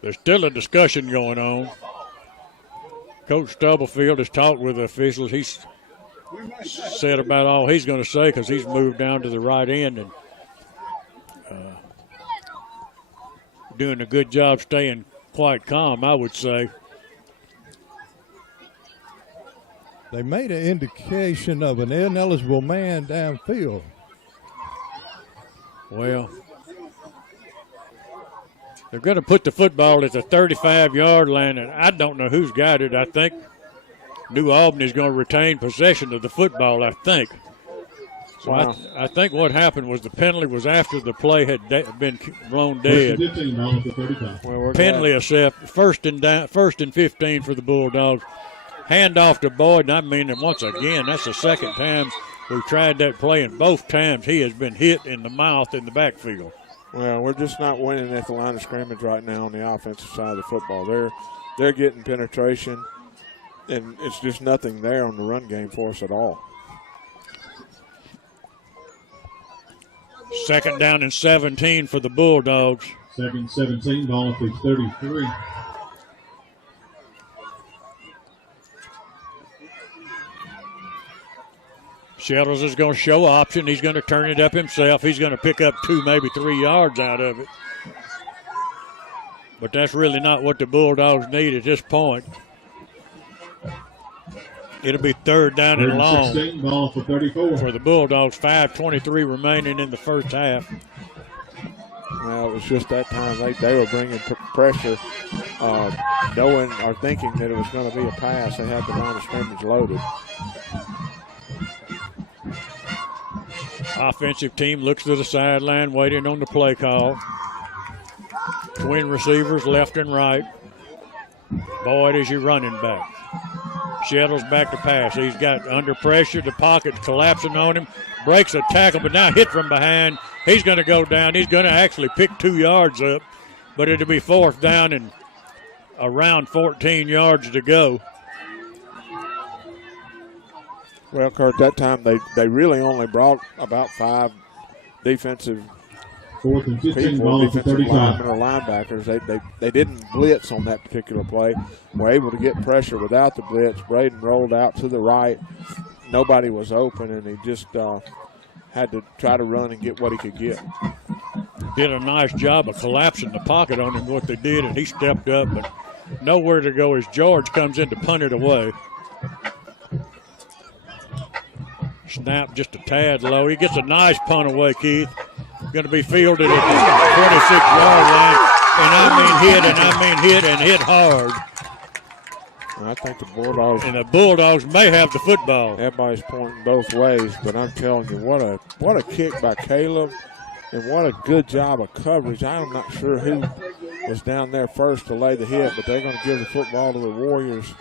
There's still a discussion going on. Coach Stubblefield has talked with the officials. He's said about all he's going to say because he's moved down to the right end and doing a good job staying quite calm, I would say. They made an indication of an ineligible man downfield. Well, they're going to put the football at the 35-yard line, and I don't know who's got it. I think New Albany is going to retain possession of the football, I think. So wow. I think what happened was the penalty was after the play had been blown dead. Penalty accept, first and 15 for the Bulldogs. Hand off to Boyd, and I mean, and once again, that's the second time we've tried that play, and both times he has been hit in the mouth in the backfield. Well, we're just not winning at the line of scrimmage right now on the offensive side of the football. They're getting penetration, and it's just nothing there on the run game for us at all. Second down and 17 for the Bulldogs. Second 17, ball at the 33. Shettles is going to show option. He's going to turn it up himself. He's going to pick up 2, maybe 3 yards out of it. But that's really not what the Bulldogs need at this point. It'll be third down and long 16, ball for 34. for the Bulldogs. 5:23 remaining in the first half. Well, it was just that time they were bringing pressure, knowing or thinking that it was going to be a pass. They had the line of scrimmage loaded. Offensive team looks to the sideline, waiting on the play call. Twin receivers left and right. Boyd is your running back. Shettles back to pass. He's got under pressure. The pocket's collapsing on him. Breaks a tackle, but now hit from behind. He's going to go down. He's going to actually pick 2 yards up, but it'll be fourth down and around 14 yards to go. Well, Kurt, that time they really only brought about 5 defensive Fourth and 15, people, ball for defensive 35. linemen or linebackers. They didn't blitz on that particular play. Were able to get pressure without the blitz. Braden rolled out to the right. Nobody was open, and he just had to try to run and get what he could get. Did a nice job of collapsing the pocket on him, what they did, and he stepped up, but nowhere to go as George comes in to punt it away. Snap just a tad low. He gets a nice punt away, Keith. Going to be fielded at the 26-yard line, and I mean hit hard. And I think the Bulldogs. And the Bulldogs may have the football. Everybody's pointing both ways, but I'm telling you, what a kick by Caleb, and what a good job of coverage. I'm not sure who was down there first to lay the hit, but they're going to give the football to the Warriors.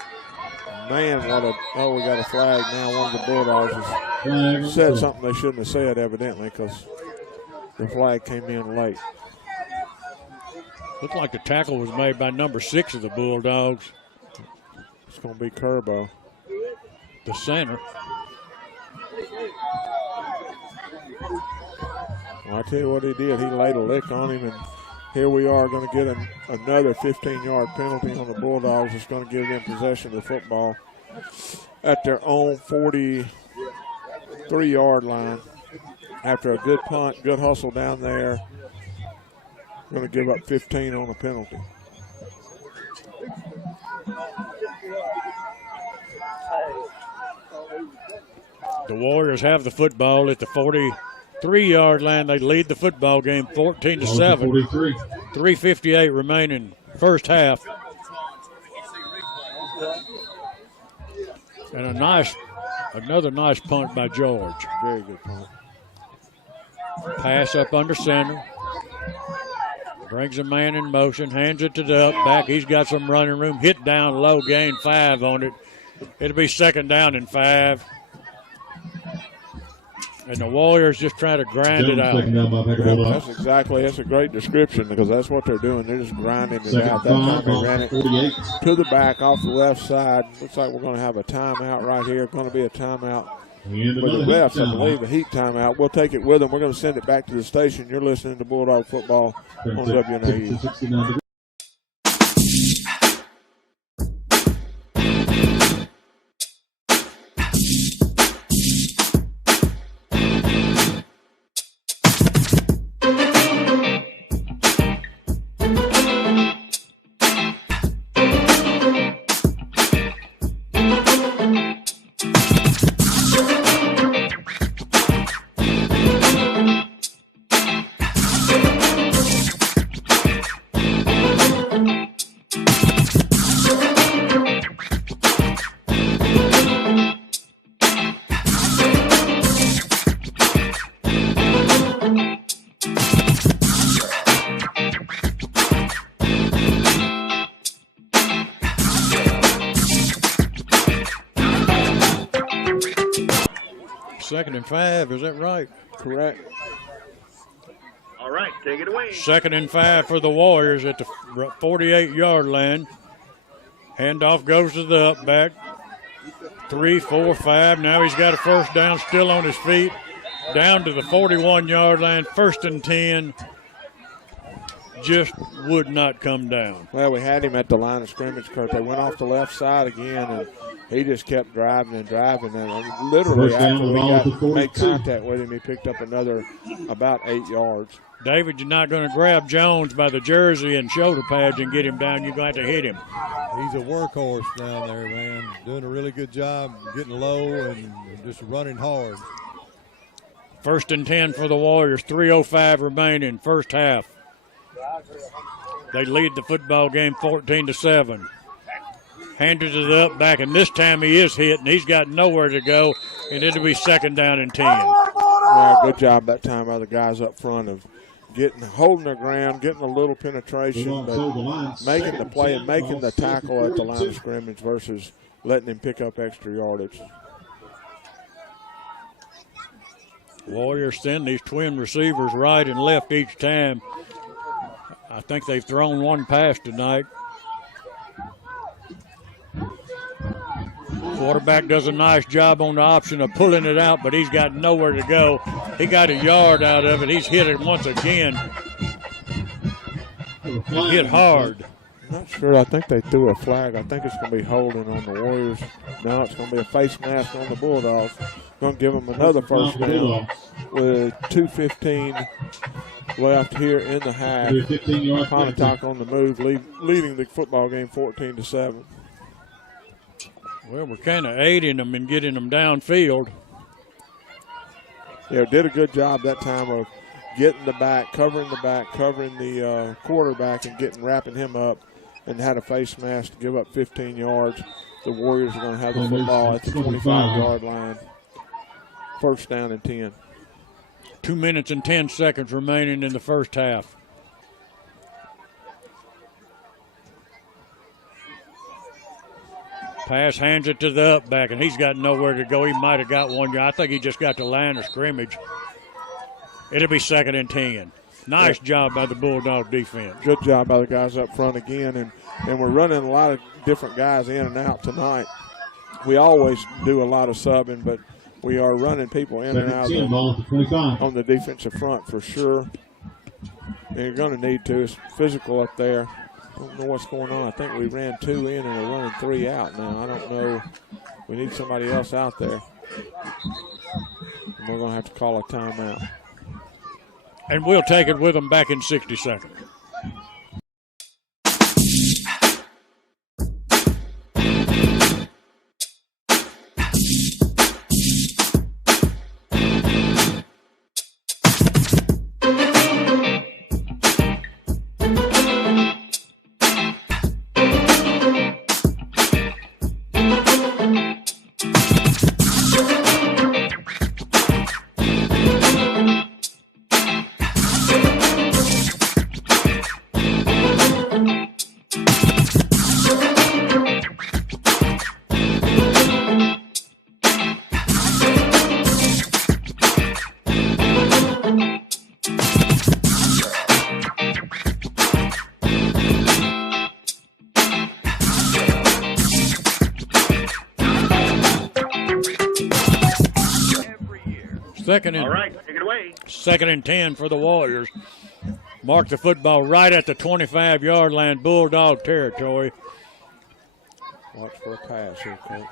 Man, we got a flag now. One of the Bulldogs has said something they shouldn't have said, evidently, because the flag came in late. Looked like the tackle was made by number 6 of the Bulldogs. It's going to be Curbo, the center. Well, I tell you what he did. He laid a lick on him, and here we are going to get another 15-yard penalty on the Bulldogs. It's going to give them possession of the football at their own 43-yard line. After a good punt, good hustle down there, going to give up 15 on a penalty. The Warriors have the football at the 43-yard line. They lead the football game 14-7. 3:58 remaining first half. And another nice punt by George. Very good punt. Pass up under center. Brings a man in motion, hands it to the up back. He's got some running room. Hit down low, gain 5 on it. It'll be second down and 5. And the Warriors just try to grind it out. That's a great description, because that's what they're doing. They're just grinding it out. That time they ran it to the back off the left side. Looks like we're going to have a timeout right here. Going to be a timeout with the refs, I believe, a heat timeout. We'll take it with them. We're going to send it back to the station. You're listening to Bulldog Football on WNAE. Second and 5, is that right? Correct. All right, take it away. Second and 5 for the Warriors at the 48-yard line. Handoff goes to the up back. 3, 4, 5. Now he's got a first down, still on his feet. Down to the 41-yard line, first and 10. just would not come down. Well, we had him at the line of scrimmage, Kurt. They went off the left side again, and he just kept driving and driving. And literally, after we made contact with him, he picked up another about 8 yards. David, you're not going to grab Jones by the jersey and shoulder pads and get him down. You're going to have to hit him. He's a workhorse down there, man. Doing a really good job getting low and just running hard. 1st and 10 for the Warriors. 3:05 remaining, first half. They lead the football game 14-7. Handed it up back, and this time he is hit, and he's got nowhere to go, and it'll be 2nd down and 10. Well, good job that time by the guys up front of holding their ground, getting a little penetration, but making the play and making the tackle at the line of scrimmage versus letting him pick up extra yardage. Warriors send these twin receivers right and left each time. I think they've thrown one pass tonight. Quarterback does a nice job on the option of pulling it out, but he's got nowhere to go. He got a yard out of it. He's hit it once again. He hit hard. I'm not sure. I think they threw a flag. I think it's going to be holding on the Warriors. No, it's going to be a face mask on the Bulldogs. Going to give them another first down with 2:15 left here in the half. Pontotoc on the move, leading the football game 14-7. Well, we're kind of aiding them and getting them downfield. Yeah, did a good job that time of getting the back, covering the quarterback, and wrapping him up, and had a face mask to give up 15 yards. The Warriors are going to have the football at the 25-yard line. 1st down and 10. 2 minutes and 10 seconds remaining in the first half. Pass, hands it to the up back, and he's got nowhere to go. He might have got 1 yard. I think he just got the line of scrimmage. It'll be 2nd and 10. Nice job by the Bulldog defense. Good job by the guys up front again, and we're running a lot of different guys in and out tonight. We always do a lot of subbing, but we are running people in and out on the defensive front for sure. And you're going to need to. It's physical up there. I don't know what's going on. I think we ran 2 in and we're running 3 out now. I don't know. We need somebody else out there. And we're going to have to call a timeout. And we'll take it with them back in 60 seconds. All right, take it away. 2nd and 10 for the Warriors. Mark the football right at the 25-yard line, Bulldog territory. Watch for a pass here, Coach.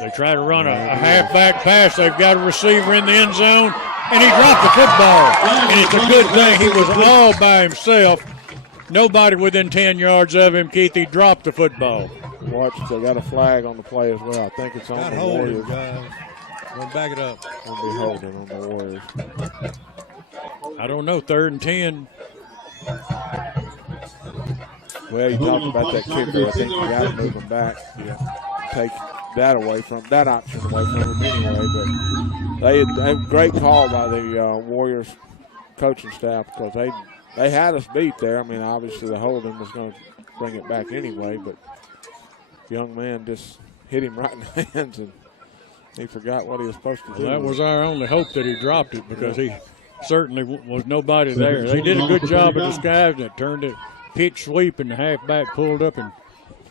They try to run a halfback pass. They've got a receiver in the end zone, and he dropped the football. And it's a good thing he was all by himself. Nobody within 10 yards of him, Keith. He dropped the football. Watch, they got a flag on the play as well. I think it's on the Warriors. Run back it up. We'll be holding on the Warriors. I don't know, 3rd and 10. Well, you talked about that kicker. I think you got to move him back. Yeah. Take that option away from him anyway. But they had a great call by the Warriors coaching staff because they had us beat there. I mean, obviously the holding was going to bring it back anyway, but young man just hit him right in the hands and he forgot what he was supposed to do. That was our only hope that he dropped it because he certainly was nobody there. They did a good job of disguising it, turned it pitch sweep, and the halfback pulled up and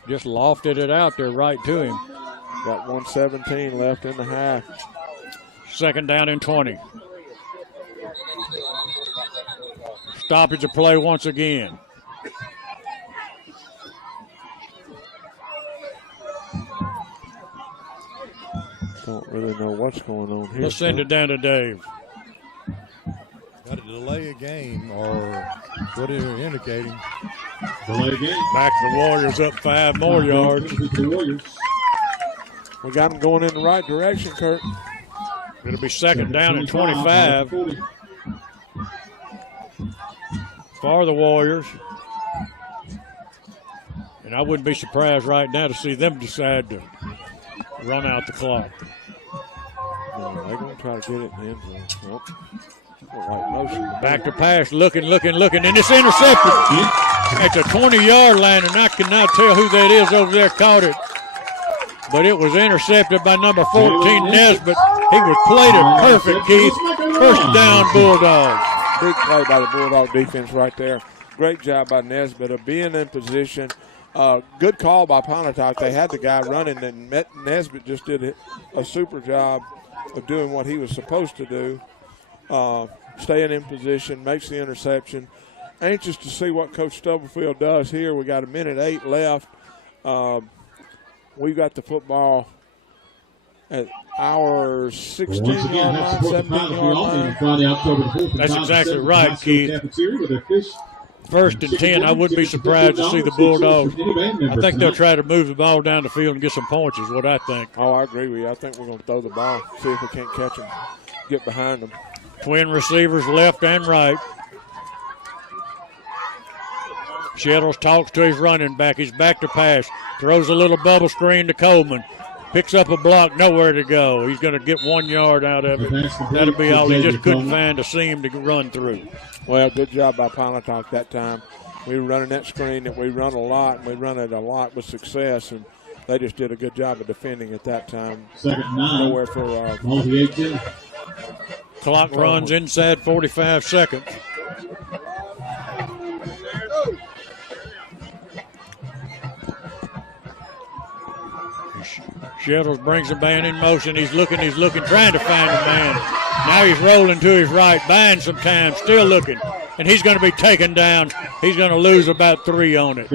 just lofted it out there right to him. Got 1:17 left in the half. 2nd down and 20. stoppage of play once again. Don't really know what's going on here. Let's send it down to Dave. Got to delay a game, or what are you indicating? Delay game. Back to the Warriors, up 5 more yards. The Warriors. We got them going in the right direction, Kurt. It'll be second down and 25 for the Warriors. And I wouldn't be surprised right now to see them decide to run out the clock. No, they're going to try to get it in the end zone. Nope. Right motion. Back to pass, looking, and it's intercepted at the 20-yard line, and I cannot tell who that is over there caught it. But it was intercepted by number 14, Nesbitt. He was played it perfect, Keith. First down, Bulldogs. Big play by the Bulldog defense right there. Great job by Nesbitt of being in position. Good call by Pontotoc. They had the guy running, and Nesbitt just did a super job of doing what he was supposed to do. Staying in position, makes the interception. Anxious to see what Coach Stubblefield does here. We got 1:08 left. We've got the football at our 16-yard line, 17-yard line. That's exactly right, Keith. First and 10, I wouldn't be surprised to see the Bulldogs. I think they'll try to move the ball down the field and get some points is what I think. Oh, I agree with you. I think we're going to throw the ball, see if we can't catch them, get behind them. Twin receivers left and right. Shettles talks to his running back. He's back to pass. Throws a little bubble screen to Coleman. Picks up a block, nowhere to go. He's going to get 1 yard out of it. That'll be all. He just couldn't find a seam to run through. Well, good job by Pontotoc that time. We were running that screen that we run a lot, and we run it a lot with success, and they just did a good job of defending at that time. Second and 9. Nowhere for Clock runs inside 45 seconds. Shettles brings the man in motion. He's looking, trying to find a man. Now he's rolling to his right, buying some time, still looking. And he's going to be taken down. He's going to lose about 3 on it.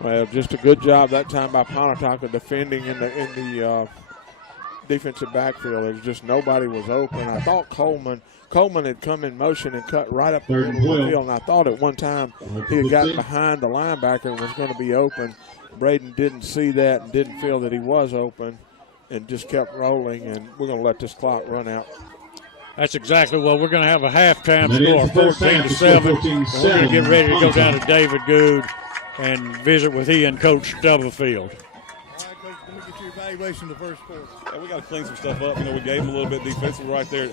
Well, just a good job that time by Pontotoc of defending in the defensive backfield. There's just nobody was open. I thought Coleman had come in motion and cut right up the middle of the field, and I thought at one time he had gotten behind the linebacker and was going to be open. Braden didn't see that and didn't feel that he was open and just kept rolling, and we're going to let this clock run out. That's exactly what we're going to have a halftime score, 14-7. We're going to get ready to go down to David Good and visit with he and Coach Stubblefield. All right, Coach, let me get your evaluation of the first quarter. Yeah, we got to clean some stuff up. We gave them a little bit defensive right there.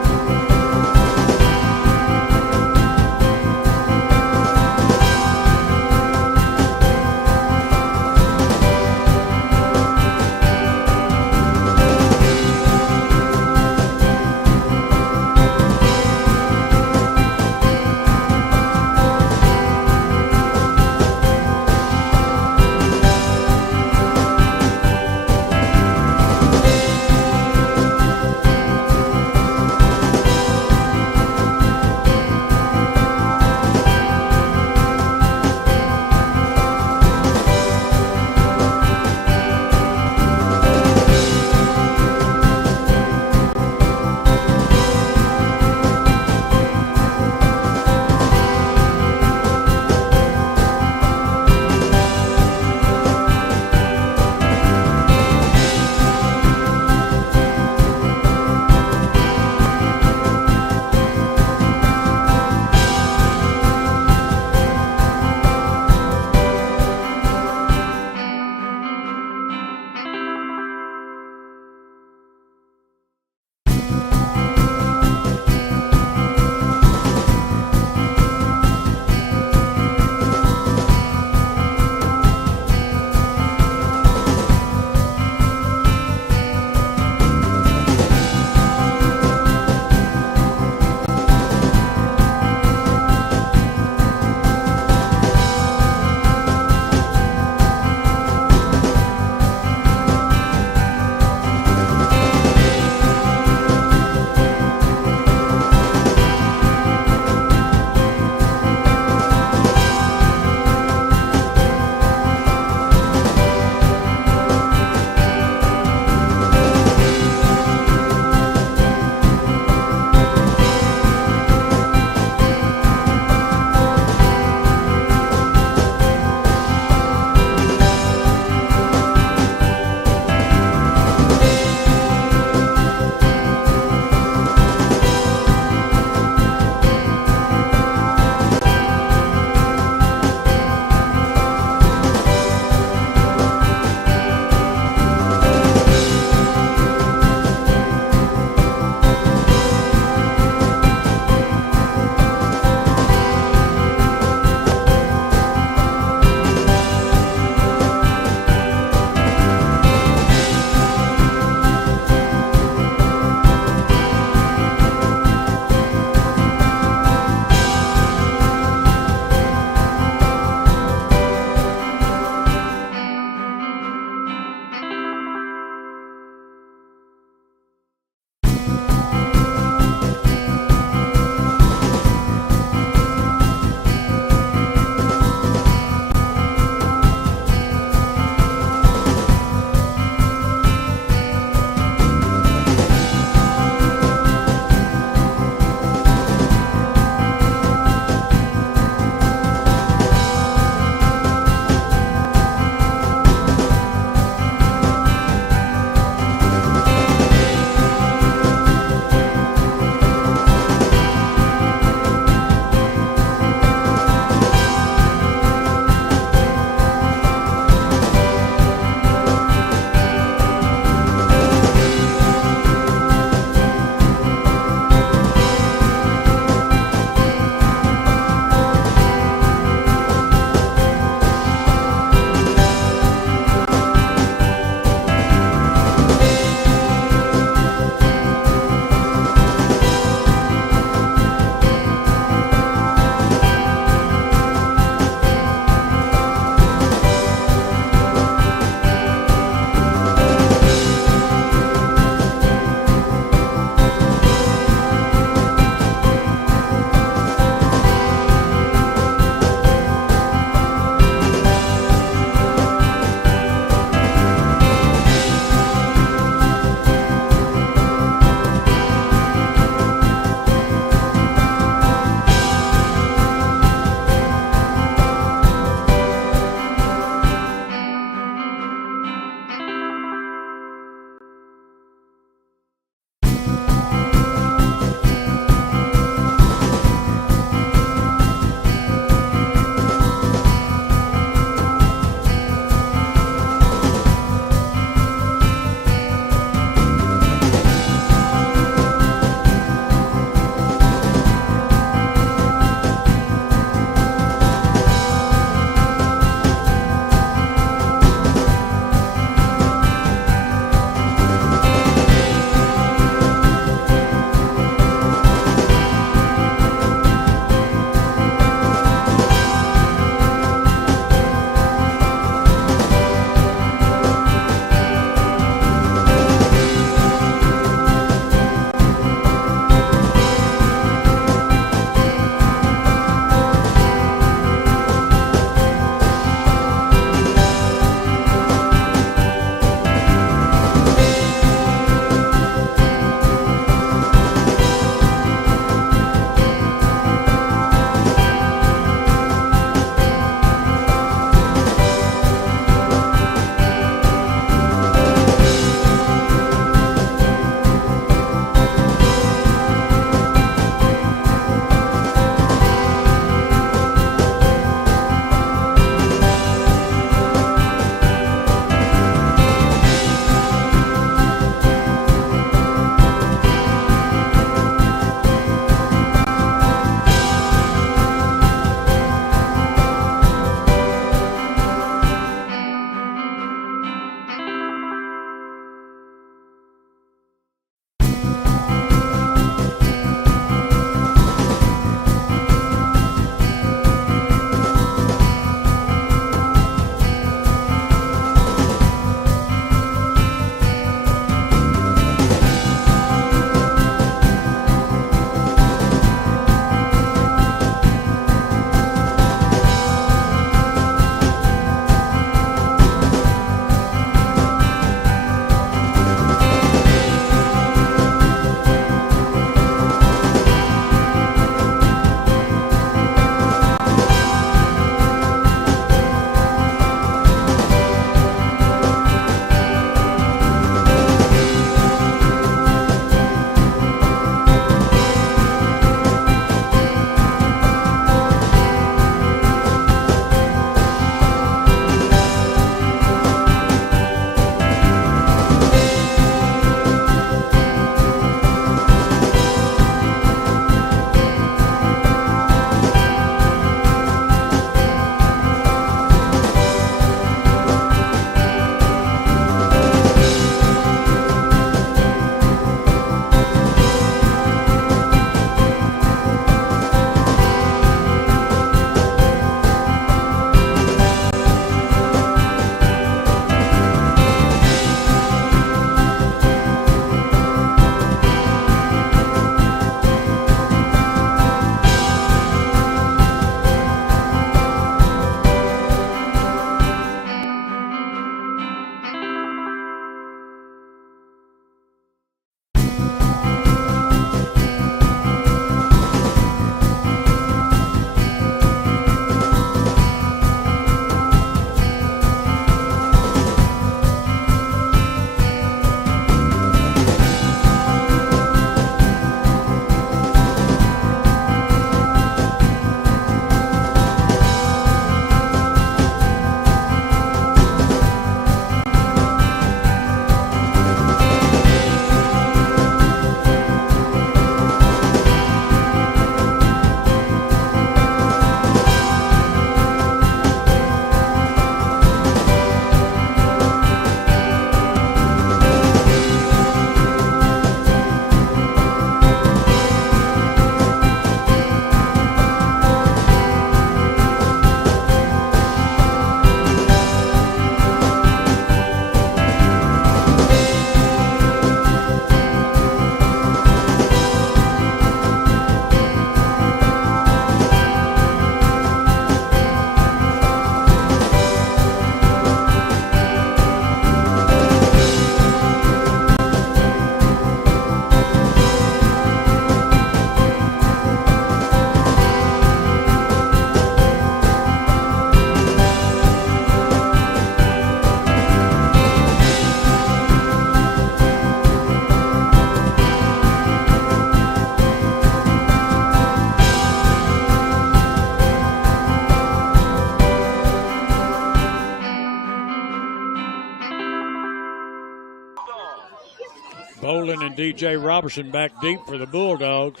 Bolin and DJ Robertson back deep for the Bulldogs.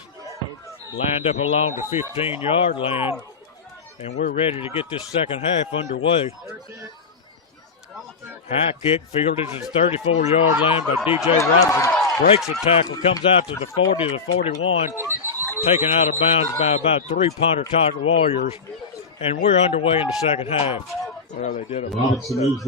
Lined up along the 15-yard line. And we're ready to get this second half underway. High kick fielded to the 34-yard line by DJ Robertson. Breaks the tackle, comes out to the 40 to the 41. Taken out of bounds by about 3 Pontotoc Warriors. And we're underway in the second half. Well, they did a Robinson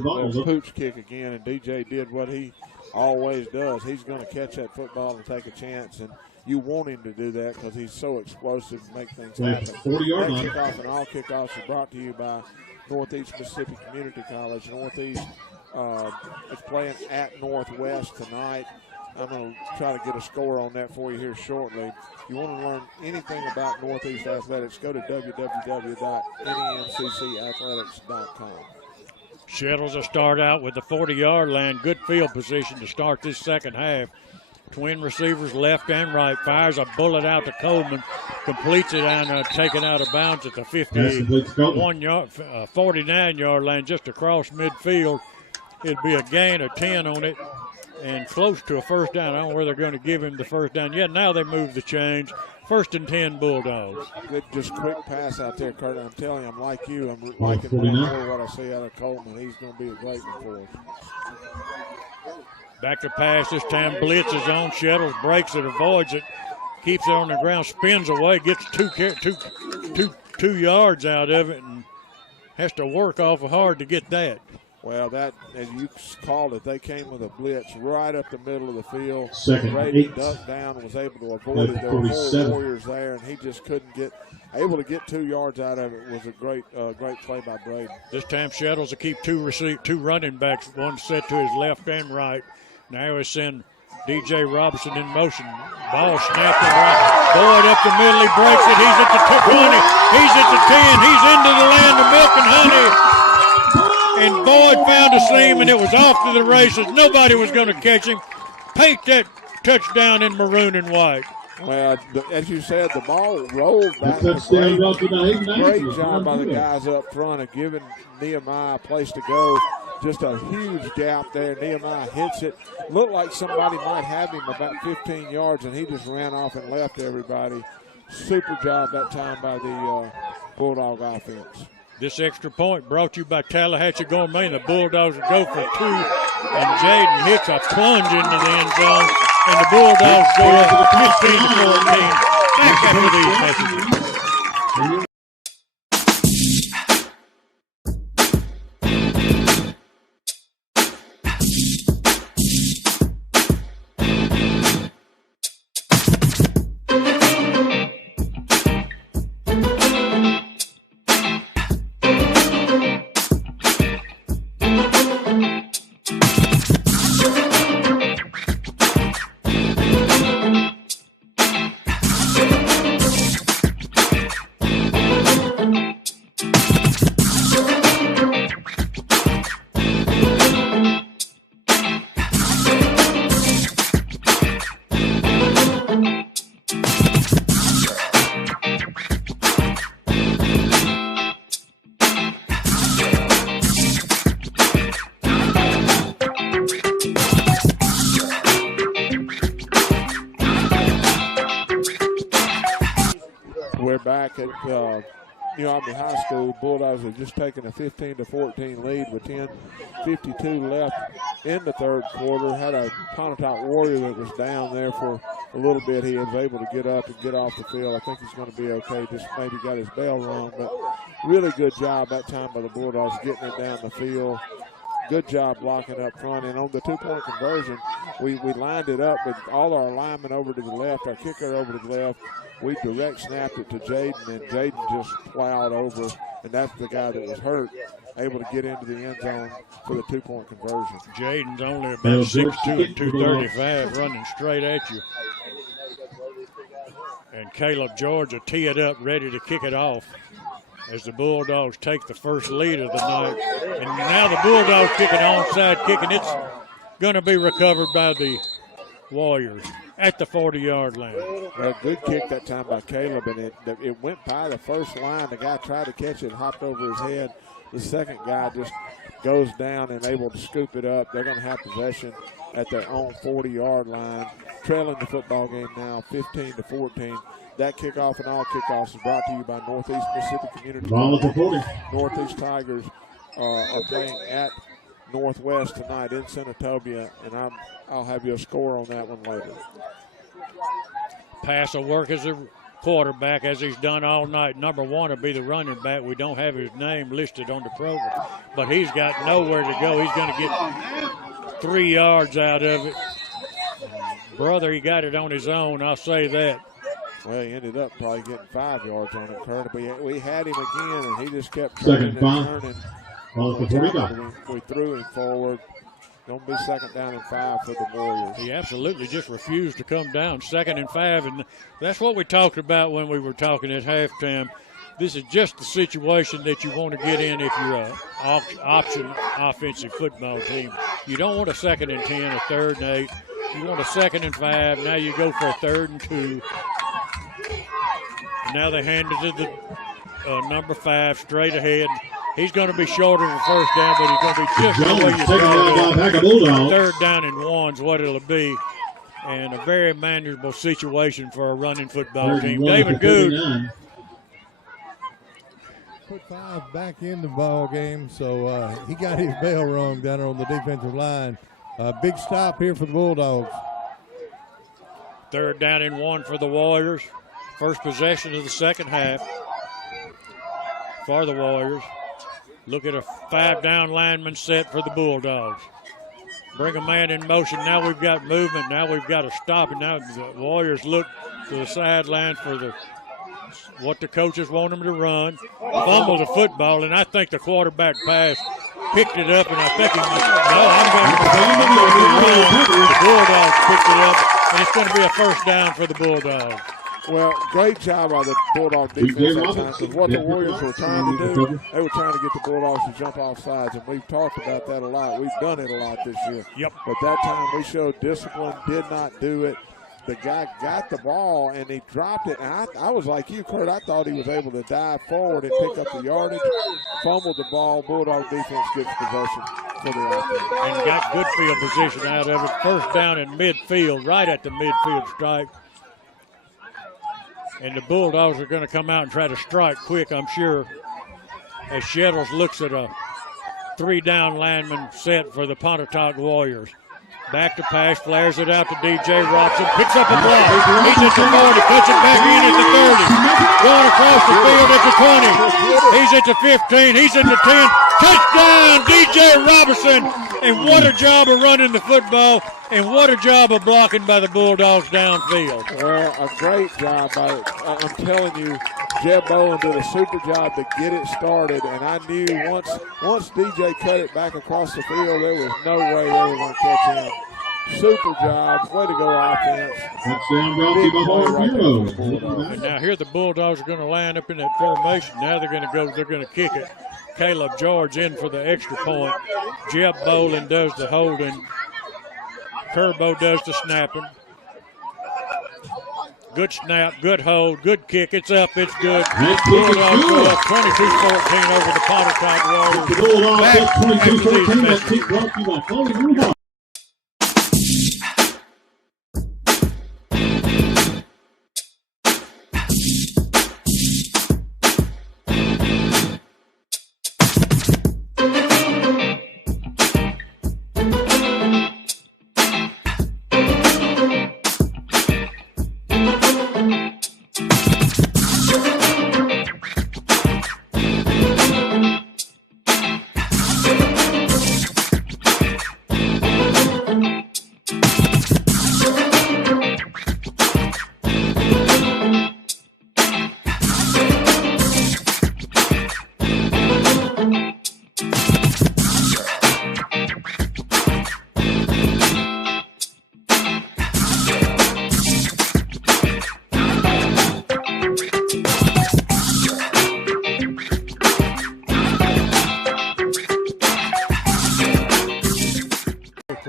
pooch kick again, and DJ did what he always does. He's going to catch that football and take a chance, and you want him to do that because he's so explosive and make things happen. 40-yard line. Kickoff and all kickoffs are brought to you by Northeast Mississippi Community College. Northeast is playing at Northwest tonight. I'm going to try to get a score on that for you here shortly. If you want to learn anything about Northeast Athletics, go to www.nemccathletics.com. Shettles will start out with the 40-yard line. Good field position to start this second half. Twin receivers left and right. Fires a bullet out to Coleman. Completes it and taken out of bounds at the 49-yard line just across midfield. It'll be a gain of 10 on it and close to a first down. I don't know where they're going to give him the first down yet. Now they move the change. 1st and 10 Bulldogs. Good, just quick pass out there, Kurt. I'm telling you, I'm like you. I'm liking more what I see out of Coleman. He's going to be a great one for us. Back to pass. This time blitz is on. Shettles breaks it, avoids it, keeps it on the ground, spins away, gets two yards out of it, and has to work awful hard to get that. Well, that, as you called it, they came with a blitz right up the middle of the field. Brady ducked down and was able to avoid it. There were 4 Warriors there, and he just couldn't get able to get 2 yards out of it. It was a great play by Brady. This time Shettles will keep two running backs, one set to his left and right. Now he'll send DJ Robertson in motion. Ball snapped and right. Boyd up the middle. He breaks it. He's at the 20. He's at the 10. He's into the land of milk and honey. And Boyd found a seam, and it was off to the races. Nobody was going to catch him. Paint that touchdown in maroon and white. Well, as you said, the ball rolled back. Great job by the guys up front of giving Nehemiah a place to go. Just a huge gap there. Nehemiah hits it. Looked like somebody might have him about 15 yards, and he just ran off and left everybody. Super job that time by the Bulldog offense. This extra point brought to you by Tallahatchie Gourmet. The Bulldogs will go for 2, and Jaden hits a plunge into the end zone, and the Bulldogs go up 15-14. Back after these messages. Back at New Albany High School, Bulldogs have just taken a 15-14 lead with 10:52 left in the third quarter. Had a Pontotoc Warrior that was down there for a little bit. He was able to get up and get off the field. I think he's going to be okay. Just maybe got his bell rung, but really good job that time by the Bulldogs getting it down the field. Good job blocking up front. And on the 2-point conversion, we lined it up with all our linemen over to the left, our kicker over to the left. We direct snapped it to Jaden, and Jaden just plowed over, and that's the guy that was hurt, able to get into the end zone for the 2-point conversion. Jaden's only about 6'2" and 235, running straight at you. And Caleb George will tee it up, ready to kick it off as the Bulldogs take the first lead of the night. And now the Bulldogs kick an onside kick, and it's going to be recovered by the Warriors at the 40-yard line. A good kick that time by Caleb, and it went by the first line. The guy tried to catch it, hopped over his head. the second guy just goes down and able to scoop it up. They're going to have possession at their own 40-yard line, trailing the football game now 15-14. That kickoff and all kickoffs is brought to you by Northeast Mississippi Community College. Northeast Tigers are playing at Northwest tonight in Senatobia, and I'll have you a score on that one later. Pass will work as a quarterback, as he's done all night. Number 1 will be the running back. We don't have his name listed on the program, but he's got nowhere to go. He's going to get 3 yards out of it. Brother, he got it on his own, I'll say that. Well, he ended up probably getting 5 yards on it, Kurt. We had him again, and he just kept turning and turning. We threw him forward. Going to be 2nd down and 5 for the Warriors. He absolutely just refused to come down. 2nd and 5, and that's what we talked about when we were talking at halftime. This is just the situation that you want to get in if you're an option offensive football team. You don't want a 2nd and 10, a 3rd and 8. You want a 2nd and 5. Now you go for a 3rd and 2. Now they hand it to the number 5 straight ahead. He's going to be shorter than 1st down, but he's going to be just the way you started. 3rd down and 1's what it'll be. And a very manageable situation for a running football team. David Good. Put 5 back in the ball game, so he got his bell rung down there on the defensive line. Big stop here for the Bulldogs. 3rd down and 1 for the Warriors. First possession of the second half for the Warriors. Look at a 5-down lineman set for the Bulldogs. Bring a man in motion. Now we've got movement. Now we've got to stop. And now the Warriors look to the sideline for what the coaches want them to run. Fumble the football, and I think the quarterback pass picked it up, and I think the Bulldogs picked it up, and it's going to be a 1st down for the Bulldogs. Well, great job by the Bulldog defense that time, because what the Warriors were trying to do, they were trying to get the Bulldogs to jump off sides, and we've talked about that a lot. We've done it a lot this year. Yep. But that time we showed discipline, did not do it. The guy got the ball, and he dropped it. And I was like you, Kurt. I thought he was able to dive forward and pick up the yardage, fumbled the ball. Bulldog defense gets possession for the offense. And got good field position out of it. 1st down in midfield, right at the midfield stripe. And the Bulldogs are going to come out and try to strike quick, I'm sure, as Shettles looks at a 3-down lineman set for the Pontotoc Warriors. Back to pass, flares it out to DJ Robson, picks up a block. He's at the 40, puts it back in at the 30. Going across the field at the 20. He's at the 15, he's at the 10. Touchdown, DJ Robertson. And what a job of running the football, and what a job of blocking by the Bulldogs downfield. Well, a great job by, I'm telling you, Jeb Bowen did a super job to get it started, and I knew once DJ cut it back across the field, there was no way they were going to catch him. Super job. Way to go, offense. Touchdown brought to you by Bulldog Heroes. And now here the Bulldogs are going to line up in that formation. Now they're going to go, they're going to kick it. Caleb George in for the extra point. Jeb Bolin does the holding. Curbo does the snapping. Good snap, good hold, good kick. It's up, it's good. Bulldogs go up 22-14 over the Pontotoc Warriors. The Bulldogs Back up after 22-14. these That kick brought to you by Chloe Rudolph.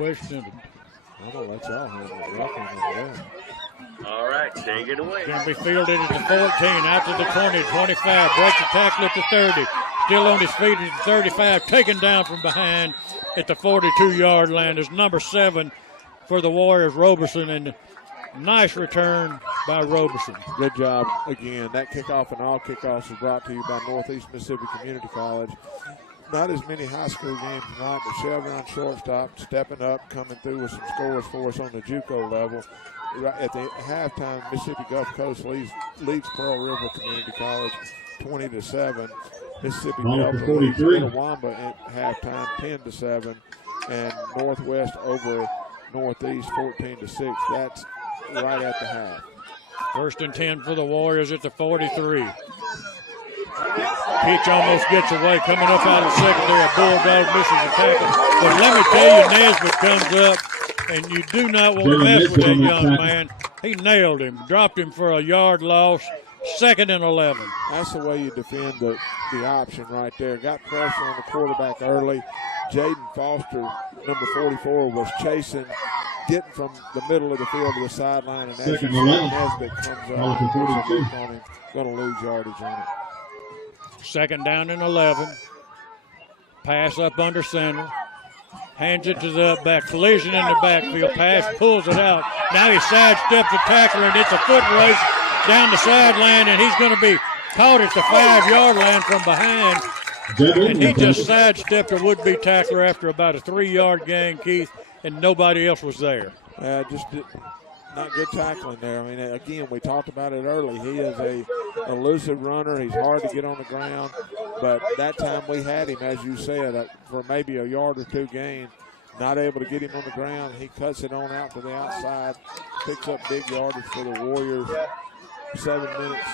I'm going to let y'all handle it. All right, take it away. Going to be fielded at the 14, out to the 20, 25. Breaks the tackle at the 30. still on his feet at the 35, taken down from behind at the 42-yard line is number 7 for the Warriors, Roberson, and nice return by Roberson. Good job again. That kickoff and all kickoffs is brought to you by Northeast Mississippi Community College. Not as many high school games tonight, but Chevron shortstop stepping up, coming through with some scores for us on the JUCO level. Right at the halftime, Mississippi Gulf Coast leads Pearl River Community College 20-7. Mississippi Delta leads Itawamba at halftime 10-7, and Northwest over Northeast 14-6. That's right at the half. 1st and 10 for the Warriors at the 43. Pitch almost gets away, coming up out of the secondary. Bulldog misses a tackle. But let me tell you, Nesbitt comes up, and you do not want to mess with that young man. He nailed him, dropped him for a yard loss. 2nd and 11. That's the way you defend the option right there. Got pressure on the quarterback early. Jaden Foster, number 44, was chasing, getting from the middle of the field to the sideline, and as Nesbitt comes up, going to lose yardage on it. 2nd down and 11. Pass up under center. Hands it to the back. Collision in the backfield. Pass pulls it out. Now he sidesteps the tackler, and it's a foot race down the sideline, and he's going to be caught at the 5-yard line from behind. And he just sidestepped a would-be tackler after about a 3-yard gain, Keith, and nobody else was there. Not good tackling there. I mean, again, we talked about it early. He is a elusive runner. He's hard to get on the ground. But that time we had him, as you said, for maybe a yard or two gain. Not able to get him on the ground. He cuts it on out to the outside, picks up big yardage for the Warriors. 7 minutes,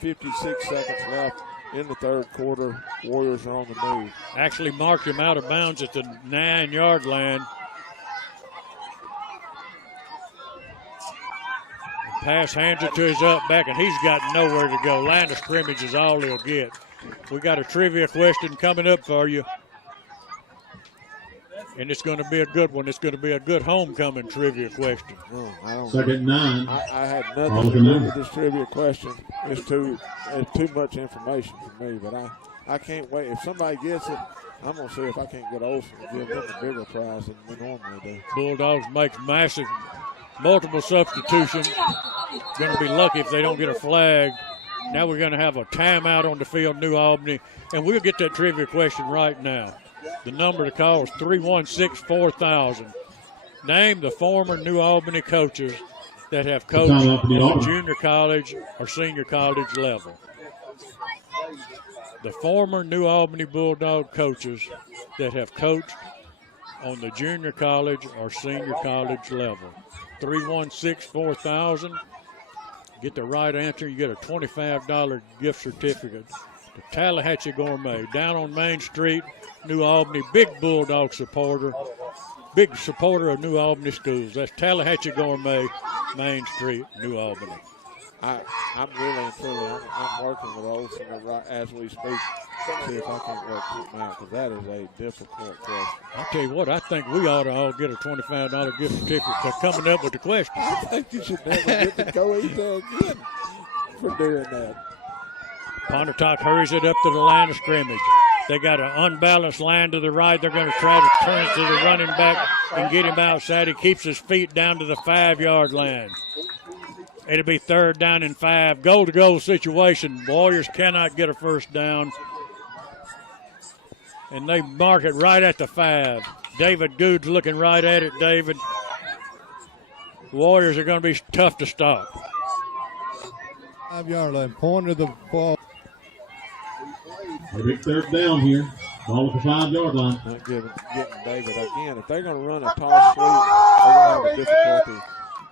56 seconds left in the third quarter. Warriors are on the move. Actually marked him out of bounds at the 9-yard line. Pass hands it to his up back, and he's got nowhere to go. Line of scrimmage is all he'll get. We got a trivia question coming up for you. And it's going to be a good one. It's going to be a good homecoming trivia question. Oh, 2nd and 9. I had nothing to do with this trivia question. It's too much information for me, but I can't wait. If somebody gets it, I'm going to see if I can't get Olsen to give them a bigger prize than we normally do. Bulldogs makes multiple substitutions. Going to be lucky if they don't get a flag. Now we're going to have a timeout on the field, New Albany, and we'll get that trivia question right now. The number to call is 316-4000. Name the former New Albany coaches that have coached at the junior college or senior college level. The former New Albany Bulldog coaches that have coached on the junior college or senior college level. 316-4000. Get the right answer, you get a $25 gift certificate to Tallahatchie Gourmet. Down on Main Street, New Albany, big Bulldog supporter, big supporter of New Albany schools. That's Tallahatchie Gourmet, Main Street, New Albany. I'm really and truly, I'm working with Olsen as we speak. See if I can work something out, because that is a difficult question. I'll tell you what, I think we ought to all get a $25 gift certificate for coming up with the question. I think you should never get to go either again for doing that. Pontotoc hurries it up to the line of scrimmage. They got an unbalanced line to the right. They're going to try to turn it to the running back and get him outside. He keeps his feet down to the 5-yard line. It'll be 3rd down and 5. Goal-to-goal situation. Warriors cannot get a first down. And they mark it right at the 5. David Good's looking right at it, David. The Warriors are going to be tough to stop. 5-yard line, point of the ball. A big 3rd down here. Ball at the 5-yard line. Not getting David again. If they're going to run a toss sweep, they're going to have a difficulty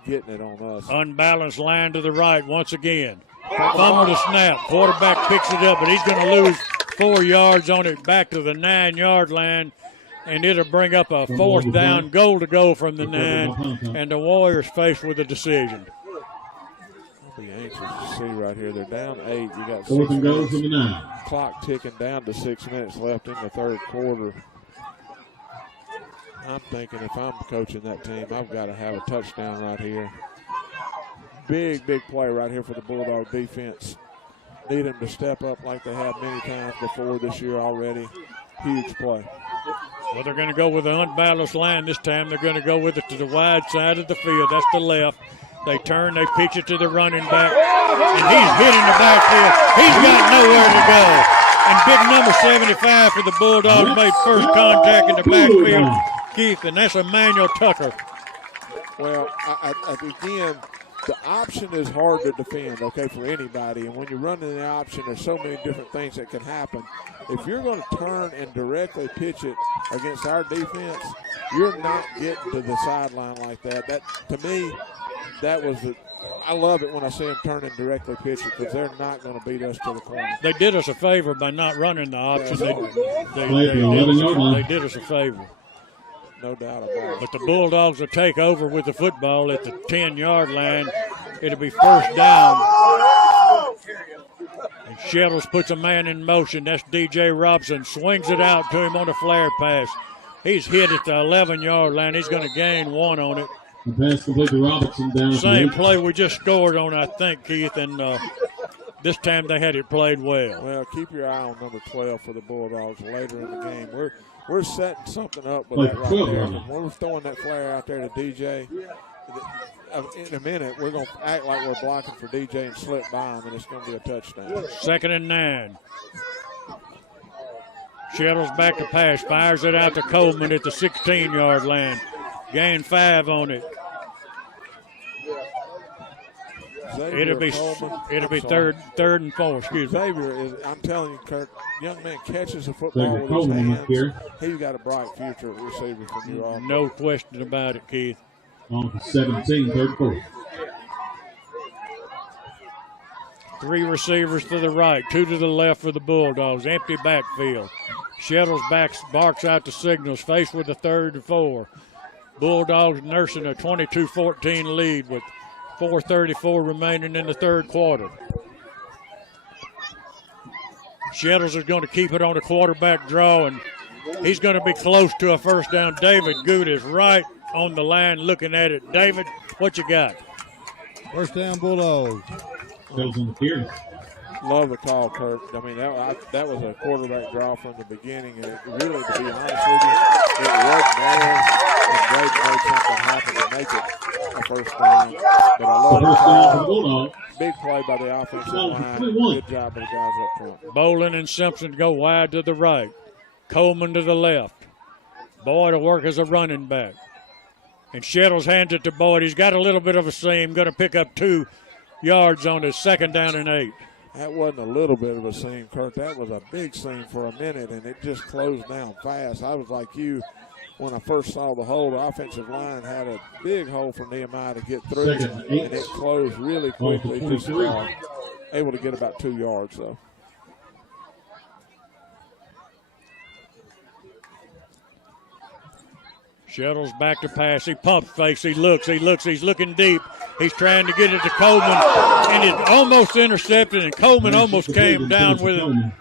getting it on us. Unbalanced line to the right once again. Fumble the snap. Quarterback picks it up, but he's going to lose 4 yards on it back to the 9-yard line, and it'll bring up a 4th down, goal to go from the 9, and the Warriors faced with a decision. I'll be anxious to see right here. They're down 8. You got 4th and goal from the 9. Clock ticking down to 6 minutes left in the third quarter. I'm thinking if I'm coaching that team, I've got to have a touchdown right here. Big play right here for the Bulldog defense. Need them to step up like they have many times before this year already. Huge play. Well, they're going to go with an unbalanced line this time. They're going to go with it to the wide side of the field. That's the left. They turn, they pitch it to the running back, and he's hitting the backfield. He's got nowhere to go. And big number 75 for the Bulldogs made first contact in the backfield, Keith, and that's Emmanuel Tucker. Well, again, the option is hard to defend, okay, for anybody. And when you're running the option, there's so many different things that can happen. If you're going to turn and directly pitch it against our defense, you're not getting to the sideline like that. That, to me, that was the – I love it when I see them turn and directly pitch it because they're not going to beat us to the corner. They did us a favor by not running the option. They did us a favor. No doubt about it. But the Bulldogs will take over with the football at the 10-yard line. It'll be first down. And Shettles puts a man in motion. That's DJ Robson. Swings it out to him on a flare pass. He's hit at the 11-yard line. He's going to gain 1 on it. The pass complete to Robinson down. Same play we just scored on, I think, Keith, and this time they had it played well. Well, keep your eye on number 12 for the Bulldogs later in the game. We're setting something up with that right there. When we're throwing that flare out there to DJ, in a minute we're going to act like we're blocking for DJ and slip by him, and it's going to be a touchdown. 2nd and 9. Shettles back to pass, fires it out to Coleman at the 16-yard line. Gain 5 on it. It'll be third and 4. Excuse me. Xavier is, I'm telling you, Kurt, young man catches the football with his hands. He's got a bright future at receiver from you all. No question about it, Keith. On to 17, third quarter. 3 receivers to the right, 2 to the left for the Bulldogs. Empty backfield. Shettles barks out the signals, faced with a 3rd and 4. Bulldogs nursing a 22-14 lead with 4:34 remaining in the third quarter. Shettles is going to keep it on the quarterback draw, and he's going to be close to a first down. David Good is right on the line looking at it. David, what you got? First down, Bulldogs. Love the call, Kurt. I mean, that was a quarterback draw from the beginning, and it really, to be honest with you, it wasn't there, and Braden made something happen to make it a first down. But I love the big play by the offensive line. Good job by the guys up front. Bolin and Simpson go wide to the right. Coleman to the left. Boyd to work as a running back. And Shettles hands it to Boyd. He's got a little bit of a seam, going to pick up 2 yards on his 2nd down and 8. That wasn't a little bit of a seam, Kurt. That was a big seam for a minute, and it just closed down fast. I was like you when I first saw the hole. The offensive line had a big hole for Nehemiah to get through, and it closed really quickly. Just able to get about 2 yards, though. Shettles back to pass. He pumps fakes. He looks. He's looking deep. He's trying to get it to Coleman, and it almost intercepted, and Coleman almost came down with it.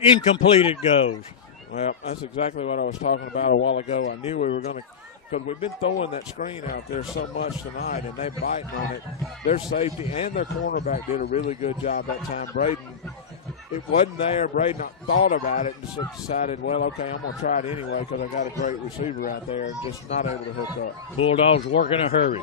Incomplete it goes. Well, that's exactly what I was talking about a while ago. I knew we were going to, because we've been throwing that screen out there so much tonight, and they biting on it. Their safety and their cornerback did a really good job that time. Braden, it wasn't there. Braden thought about it and just decided, well, okay, I'm going to try it anyway because I got a great receiver out there, and just not able to hook up. Bulldogs work in a hurry.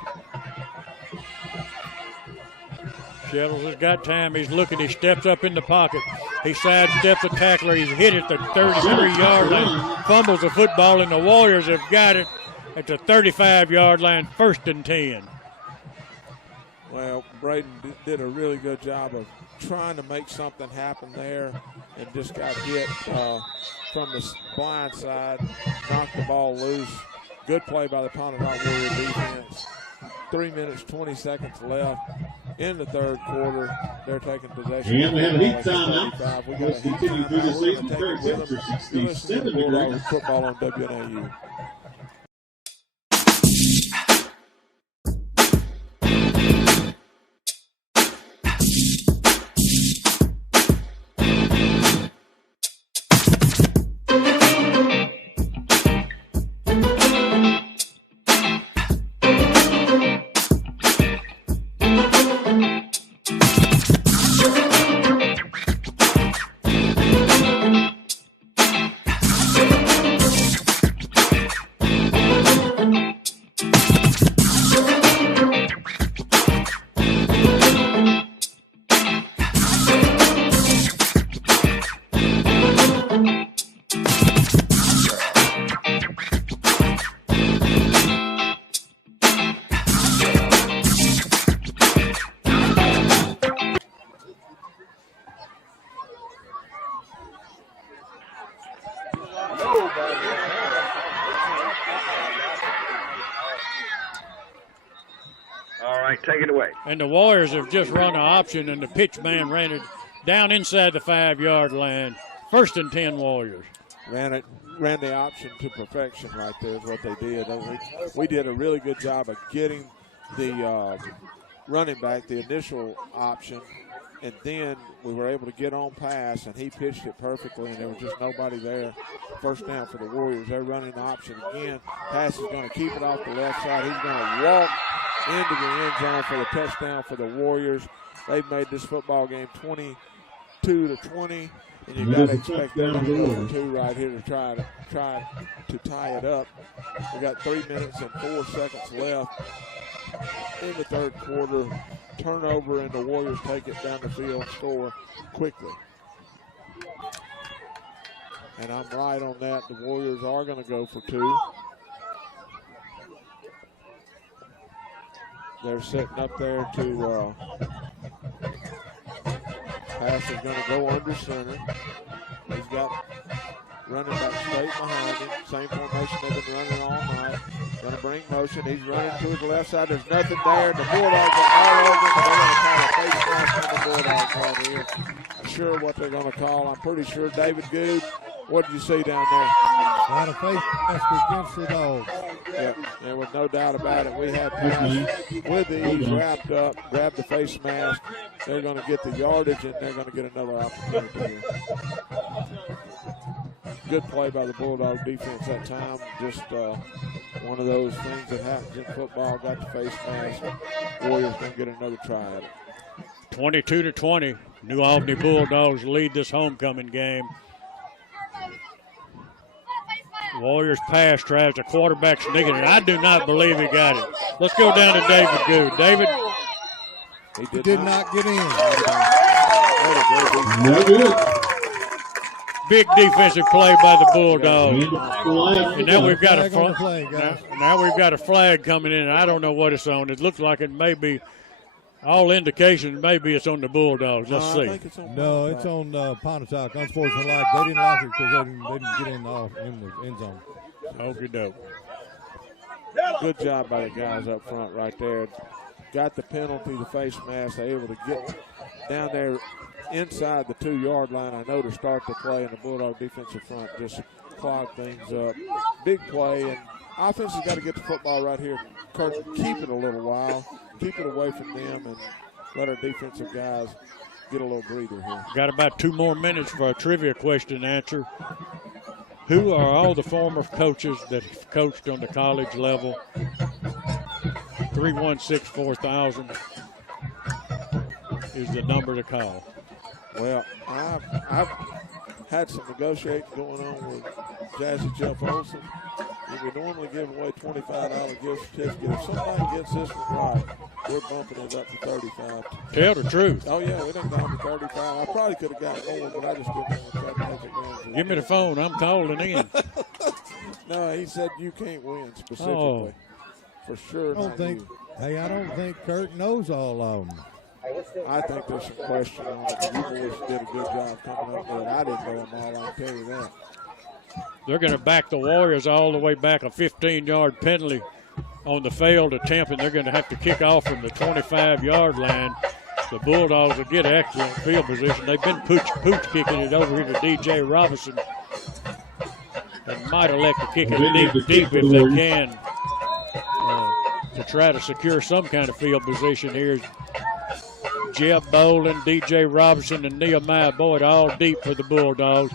Shettles has got time. He's looking. He steps up in the pocket. He sidesteps a tackler. He's hit at the 33-yard line. Fumbles the football, and the Warriors have got it at the 35-yard line, 1st and 10. Well, Braden did a really good job of trying to make something happen there and just got hit from the blind side, knocked the ball loose. Good play by the Pontotoc Warrior defense. 3 minutes, 20 seconds left in the third quarter. They're taking possession. And we have a heat timeout. We got a heat continue through the timeout. season. 37 degrees. Football on WNAU. right, take it away. And the Warriors have just run an option, and the pitch man ran it down inside the 5-yard line. 1st and 10 Warriors. Ran the option to perfection right there is what they did. We did a really good job of getting the running back the initial option, and then we were able to get on pass, and he pitched it perfectly, and there was just nobody there. 1st down for the Warriors. They're running the option again. Pass is going to keep it off the left side. He's going to walk into the end zone for the touchdown for the Warriors. They've made this football game 22-20. And you got to expect them to go for 2 right here to try to tie it up. We got 3 minutes and 4 seconds left in the 3rd quarter. Turnover, and the Warriors take it down the field and score quickly. And I'm right on that. The Warriors are going to go for 2. They're setting up there to pass is going to go under center. He's got running back straight behind him. Same formation they've been running all night. Going to bring motion. He's running to his left side. There's nothing there. The Bulldogs are all over him. They're going to call a face mask on the Bulldogs right here. Not sure what they're going to call. I'm pretty sure. David Good, what did you see down there? Got a face mask against the Dogs. Yep, there was no doubt about it. We had pass with these wrapped up, grabbed the face mask. They're going to get the yardage, and they're going to get another opportunity here. Good play by the Bulldog defense that time. Just one of those things that happens in football. Got the face mask. Warriors going to get another try at it. 22-20. New Albany Bulldogs lead this homecoming game. Warriors pass tries the quarterback sneaking it. I do not believe he got it. Let's go down to David Good. David. He did not get in. No good. Big defensive play by the Bulldogs. And now we've got we've got a flag coming in. I don't know what it's on. It looks like it may be. All indications maybe it's on the Bulldogs. Let's see. It's on Pontotoc. Unsportsmanlike. They didn't like it because they didn't get in the end zone. Okey doke. Good job by the guys up front right there. Got the penalty, the face mask. They're able to get down there inside the 2-yard line, I know, to start the play, and the Bulldog defensive front just clogged things up. Big play, and offense has got to get the football right here. Kurt, keep it a little while. Keep it away from them and let our defensive guys get a little breather here. Got about 2 more minutes for a trivia question answer. Who are all the former coaches that have coached on the college level? 316-4000 is the number to call. Well, I've had some negotiating going on with Jazzy Jeff Olson. We normally give away $25 gift certificate. If somebody gets this one right, we're bumping it up to 35. Tell the truth. Oh, yeah, we done gone to 35. I probably could have got more, but I just didn't want to try to make it win. Give me the phone. I'm calling in. No, he said you can't win specifically. Oh. For sure. I don't think Kurt knows all of them. I think there's some question on it. You boys did a good job coming up with it. I didn't know them all, I'll tell you that. They're going to back the Warriors all the way back, a 15-yard penalty on the failed attempt, and they're going to have to kick off from the 25-yard line. The Bulldogs will get excellent field position. They've been pooch kicking it over here to DJ Robinson. They might elect to kick it deep if they can to try to secure some kind of field position here. Jeb Bolin, DJ Robinson, and Nehemiah Boyd all deep for the Bulldogs.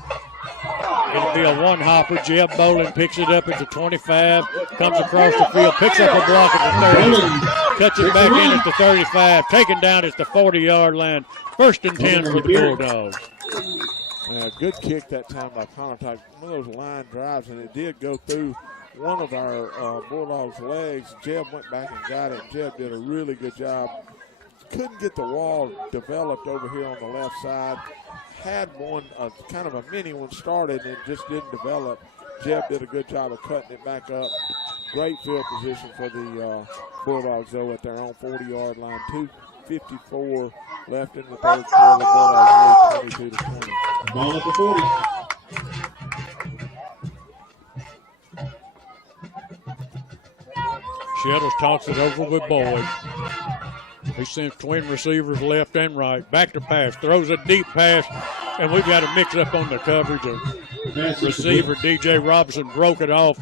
It'll be a one-hopper. Jeb Bolin picks it up at the 25, comes across the field, picks up a block at the 30, cuts it back in at the 35, taken down at the 40-yard line. 1st and 10 for the Bulldogs. Good kick that time by Pontotoc. One of those line drives, and it did go through one of our Bulldogs' legs. Jeb went back and got it. Jeb did a really good job. Couldn't get the wall developed over here on the left side. Had one, kind of a mini one started and just didn't develop. Jeb did a good job of cutting it back up. Great field position for the Bulldogs, though, at their own 40-yard line. 2:54 left in the 3rd quarter. Bulldogs lead 22-20. Ball at the 40. Shettles talks it over with Boyd. He sends twin receivers left and right. Back to pass. Throws a deep pass, and we've got a mix-up on the coverage. Receiver DJ Robinson broke it off.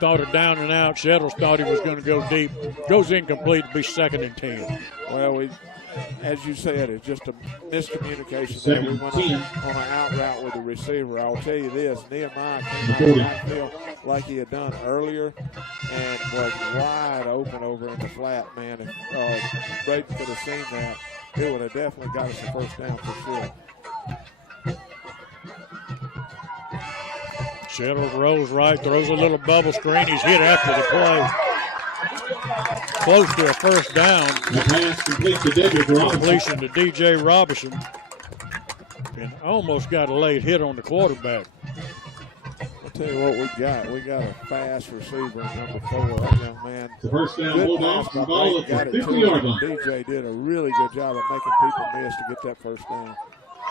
Thought it down and out. Shettles thought he was going to go deep. Goes incomplete to be 2nd and 10. Well, as you said, it's just a miscommunication there. We went on an out route with the receiver. I'll tell you this, Nehemiah came out of the backfield like he had done earlier and was wide open over in the flat, man. If Braden could have seen that, it would have definitely got us a first down for sure. Shettles rolls right, throws a little bubble screen. He's hit after the play. Close to a first down. Completion to DJ Robinson. And almost got a late hit on the quarterback. I'll tell you what we got. We got a fast receiver, number 4, that young man. The first down, Bulldogs, the ball at the 50-yard line. DJ did a really good job of making people miss to get that first down.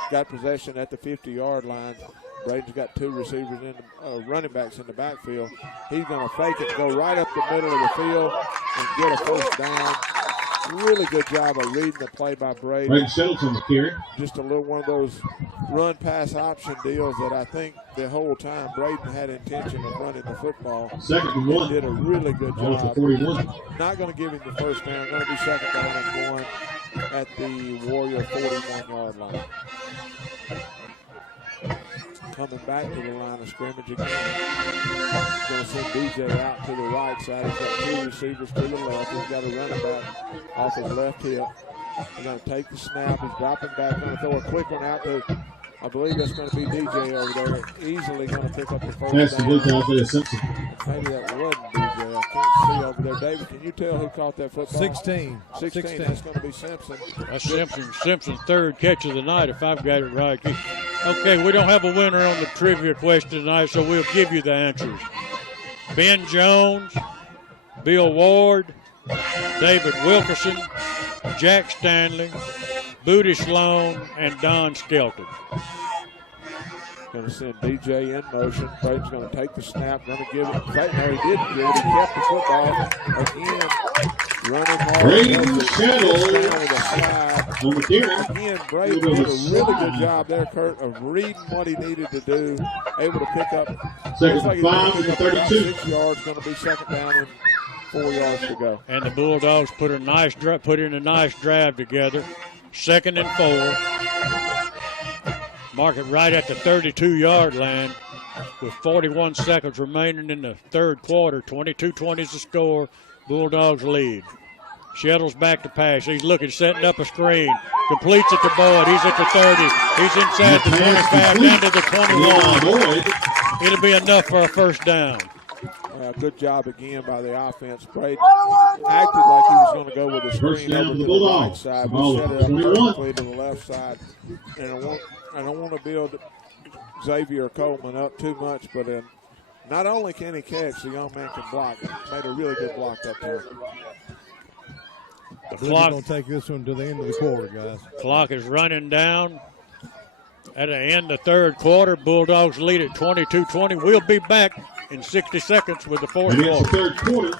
Got possession at the 50-yard line. Braden's got 2 receivers in the running backs in the backfield. He's going to fake it, go right up the middle of the field, and get a first down. Really good job of reading the play by Braden. Braden Shettles on the carry. Just a little one of those run-pass option deals that I think the whole time Braden had intention of running the football. 2nd and 1. Did a really good Ball at job. the 41. Not going to give him the first down. Going to be 2nd down and 1 at the Warrior 41-yard line. Coming back to the line of scrimmage again. Going to send DJ out to the right side. He's got 2 receivers to the left. He's got a running back off his left hip. He's going to take the snap. He's dropping back. Going to throw a quick one out to, I believe that's going to be DJ over there. Easily going to pick up the first down. Maybe that wasn't DJ. I can't see over there. David, can you tell who caught that football? 16. 16. That's going to be Simpson. That's Simpson's 3rd catch of the night, if I've got it right. Okay, we don't have a winner on the trivia question tonight, so we'll give you the answers. Ben Jones, Bill Ward, David Wilkerson, Jack Stanley, Booty Sloan, and Don Skelton. Going to send DJ in motion. Braden's going to take the snap. Going to give it. No, he didn't give it. He kept the football. Again, running hard. Braden Shettles on the carry. Again, Braden did a really good job there, Kurt, of reading what he needed to do. Able to pick up. 2nd and 5 at the 32. 6 yards. Going to be 2nd down and 4 yards to go. And the Bulldogs put in a nice drive together. 2nd and 4. Mark it right at the 32-yard line with 41 seconds remaining in the 3rd quarter. 22-20 is the score. Bulldogs lead. Shettles back to pass. He's looking, setting up a screen. Completes it to Boyd. He's at the 30. He's inside the 25, down to the 21. It'll be enough for a first down. Good job again by the offense. Braden acted like he was going to go with a screen over to the right side. We set it up perfectly to the left side. And I don't want to build Xavier Coleman up too much, but not only can he catch, the young man can block. He made a really good block up there. The clock going to take this one to the end of the quarter, guys. Clock is running down. At the end of the 3rd quarter, Bulldogs lead at 22-20. We'll be back in 60 seconds with the 4th quarter. It's the 3rd quarter.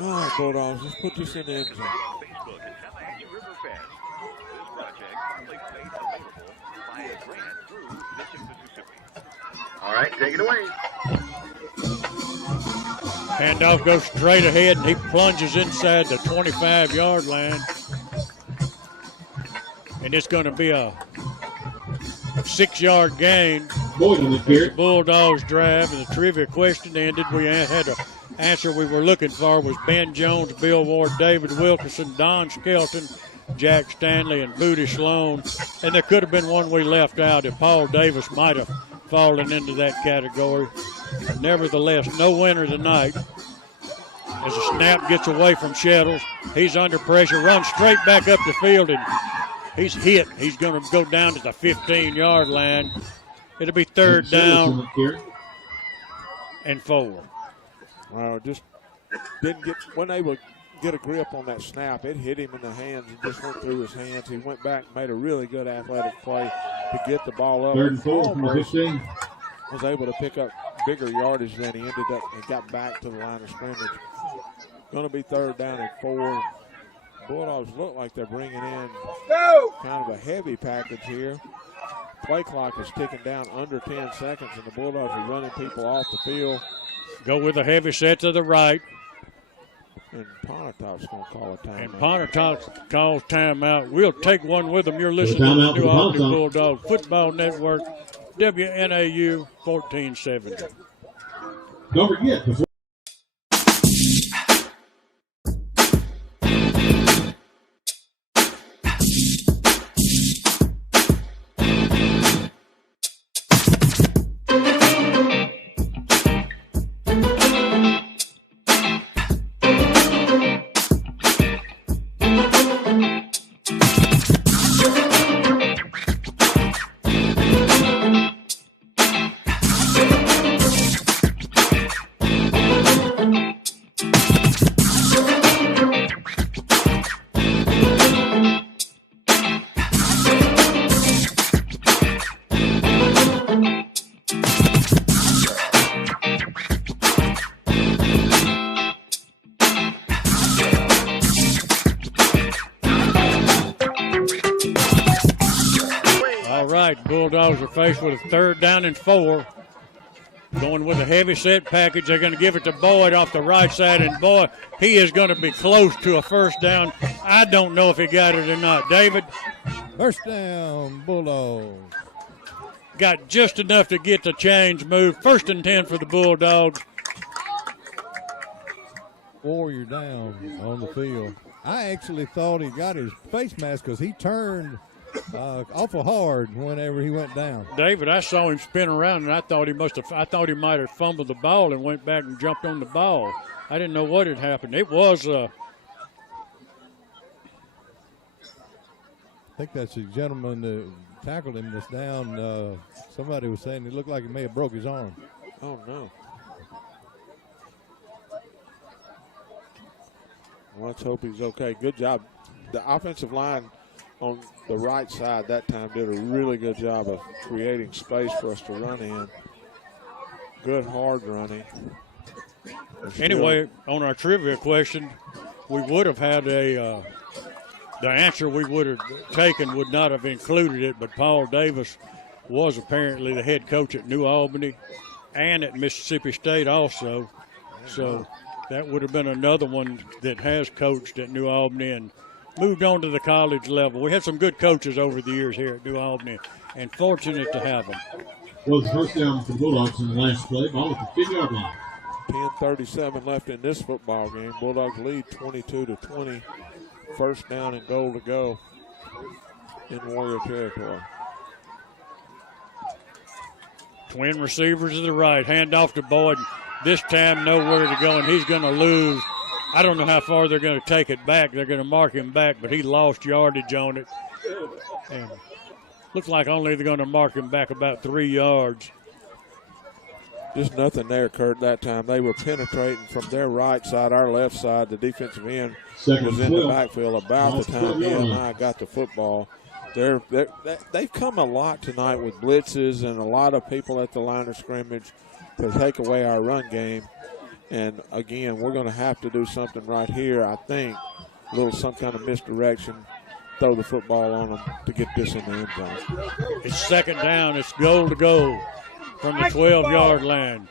All right, Bulldogs, let's put this in the end zone. Facebook at Tallahatchie River Fest. This All right, take it away. Handoff goes straight ahead, and he plunges inside the 25-yard line. And it's going to be a 6-yard gain. The Bulldogs drive, and the trivia question ended. We had an answer we were looking for was Ben Jones, Bill Ward, David Wilkerson, Don Skelton, Jack Stanley, and Booty Sloan. And there could have been one we left out if Paul Davis might have fallen into that category. Nevertheless, no winner tonight. As a snap gets away from Shettles, he's under pressure, runs straight back up the field, and he's hit. He's going to go down to the 15-yard line. It'll be third down and 4. Just wasn't able to get a grip on that snap. It hit him in the hands and just went through his hands. He went back and made a really good athletic play to get the ball up. Third and 4 from the 15. Was able to pick up bigger yardage than he ended up and got back to the line of scrimmage. Going to be third down and 4. Bulldogs look like they're bringing in kind of a heavy package here. Play clock is ticking down under 10 seconds, and the Bulldogs are running people off the field. Go with a heavy set to the right. And Pontotoc's going to call a timeout. And Pontotoc calls timeout. We'll take one with them. You're listening to the New Albany Bulldog Football Network, WNAU 1470. Don't forget, Bulldogs are faced with a third down and 4. Going with a heavy set package. They're going to give it to Boyd off the right side, and boy, he is going to be close to a first down. I don't know if he got it or not. David? First down, Bulldogs. Got just enough to get the chains moved. First and 10 for the Bulldogs. Warrior down on the field. I actually thought he got his face mask because he turned awful hard whenever he went down. David, I saw him spin around, and I thought he might have fumbled the ball and went back and jumped on the ball. I didn't know what had happened. It was I think that's the gentleman that tackled him that's down. Somebody was saying it looked like he may have broke his arm. Oh, no. Well, let's hope he's okay. Good job. The offensive line on the right side that time did a really good job of creating space for us to run in. Good hard running. Anyway, on our trivia question, we would have had the answer we would have taken would not have included it, but Paul Davis was apparently the head coach at New Albany and at Mississippi State also. So that would have been another one that has coached at New Albany and moved on to the college level. We had some good coaches over the years here at New Albany, and fortunate to have them. Well, the first down for the Bulldogs in the last play. Ball at the 50-yard line. 10:37 left in this football game. Bulldogs lead 22-20. First down and goal to go in Warrior territory. Twin receivers to the right. Hand off to Boyd. This time nowhere to go, and he's going to lose. I don't know how far they're going to take it back. They're going to mark him back, but he lost yardage on it. And looks like only they're going to mark him back about 3 yards. Just nothing there, Kurt, that time. They were penetrating from their right side, our left side. The defensive end was in the backfield about the time he and I got the football. They've come a lot tonight with blitzes and a lot of people at the line of scrimmage to take away our run game. And, again, we're going to have to do something right here, I think. Some kind of misdirection throw the football on them to get this in the end zone. It's second down. It's goal to goal from the 12-yard line.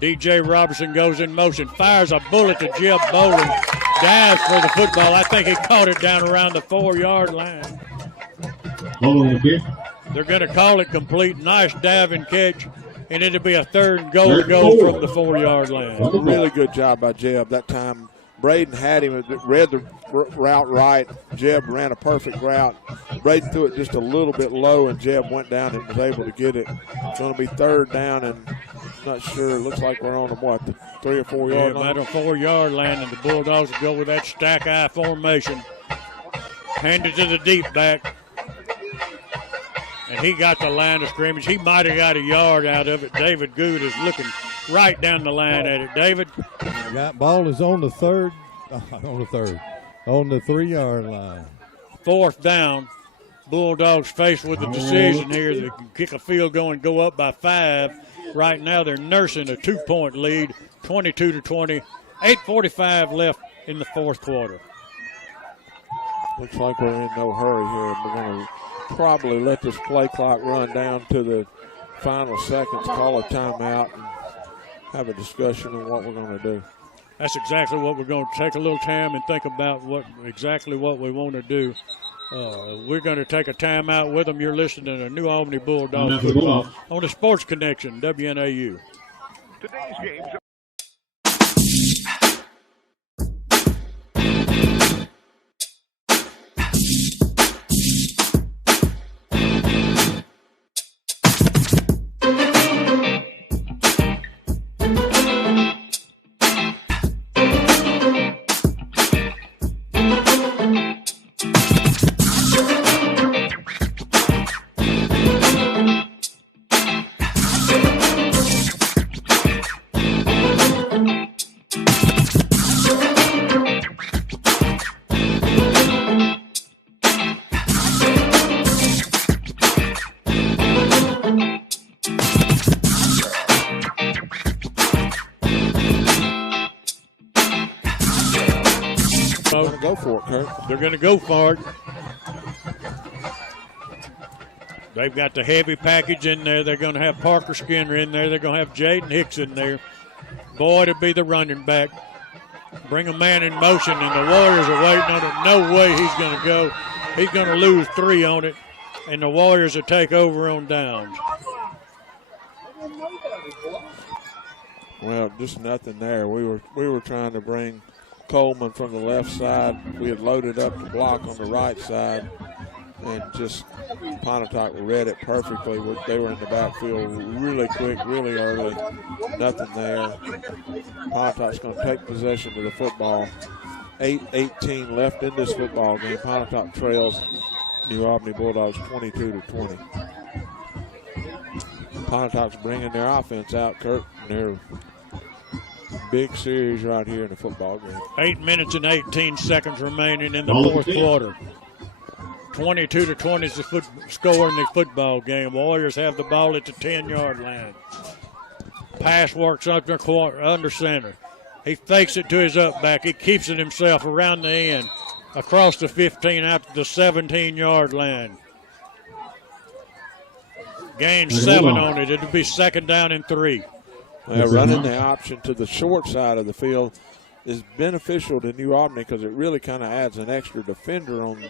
DJ Robertson goes in motion, fires a bullet to Jeb Bowling, dives for the football. I think he caught it down around the 4-yard line. They're going to call it complete. Nice dive and catch, and it'll be a third and goal to go from the 4-yard line. Really good job by Jeb that time. Braden had him, read the route right. Jeb ran a perfect route. Braden threw it just a little bit low, and Jeb went down and was able to get it. It's going to be third down, and not sure. It looks like we're on the, the 3 or 4 yard line? About a 4-yard line, and the Bulldogs will go with that stack eye formation. Hand it to the deep back. And he got the line of scrimmage. He might have got a yard out of it. David Good is looking right down the line at it. David? Got ball is on the 3-yard line. Fourth down. Bulldogs faced with a decision here. They can kick a field goal and go up by 5. Right now they're nursing a 2-point lead, 22-20. 8:45 left in the fourth quarter. Looks like we're in no hurry here. We're going to probably let this play clock run down to the final seconds, call a timeout, and have a discussion on what we're going to do. That's exactly what we're going to take a little time and think about exactly what we want to do. We're going to take a timeout with them. You're listening to New Albany Bulldogs football on the Sports Connection, WNAU. Today's games. They're going to go for it. They've got the heavy package in there. They're going to have Parker Skinner in there. They're going to have Jaden Hicks in there. Boyd to be the running back. Bring a man in motion, and the Warriors are waiting on it. No way he's going to go. He's going to lose 3 on it, and the Warriors will take over on downs. Well, just nothing there. We were trying to bring Coleman from the left side. We had loaded up the block on the right side, and just Pontotoc read it perfectly. They were in the backfield really quick, really early. Nothing there. Pontotoc's going to take possession of the football. 8:18 left in this football game. Pontotoc trails New Albany Bulldogs 22-20. Pontotoc's bringing their offense out, Kurt. They're big series right here in the football game. 8 minutes and 18 seconds remaining in the fourth quarter. 22-20 is the score in the football game. Warriors have the ball at the 10-yard line. Pass works up under center. He fakes it to his up back. He keeps it himself around the end, across the 15 out to the 17-yard line. Gain 7 on it. It'll be second down and 3. Well, running the option to the short side of the field is beneficial to New Albany because it really kind of adds an extra defender on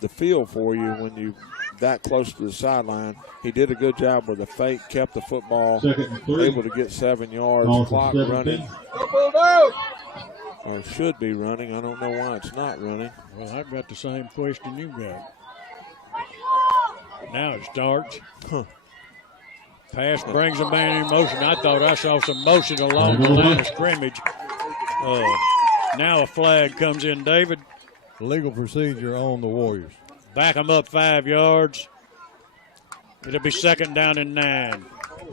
the field for you when you that close to the sideline. He did a good job with the fake, kept the football, able to get 7 yards. Clock running, or should be running. I don't know why it's not running. Well, I've got the same question you got. Now it starts. Pass brings a man in motion. I thought I saw some motion along the line of scrimmage. Now a flag comes in, David. Legal procedure on the Warriors. Back them up 5 yards. It'll be second down and 9.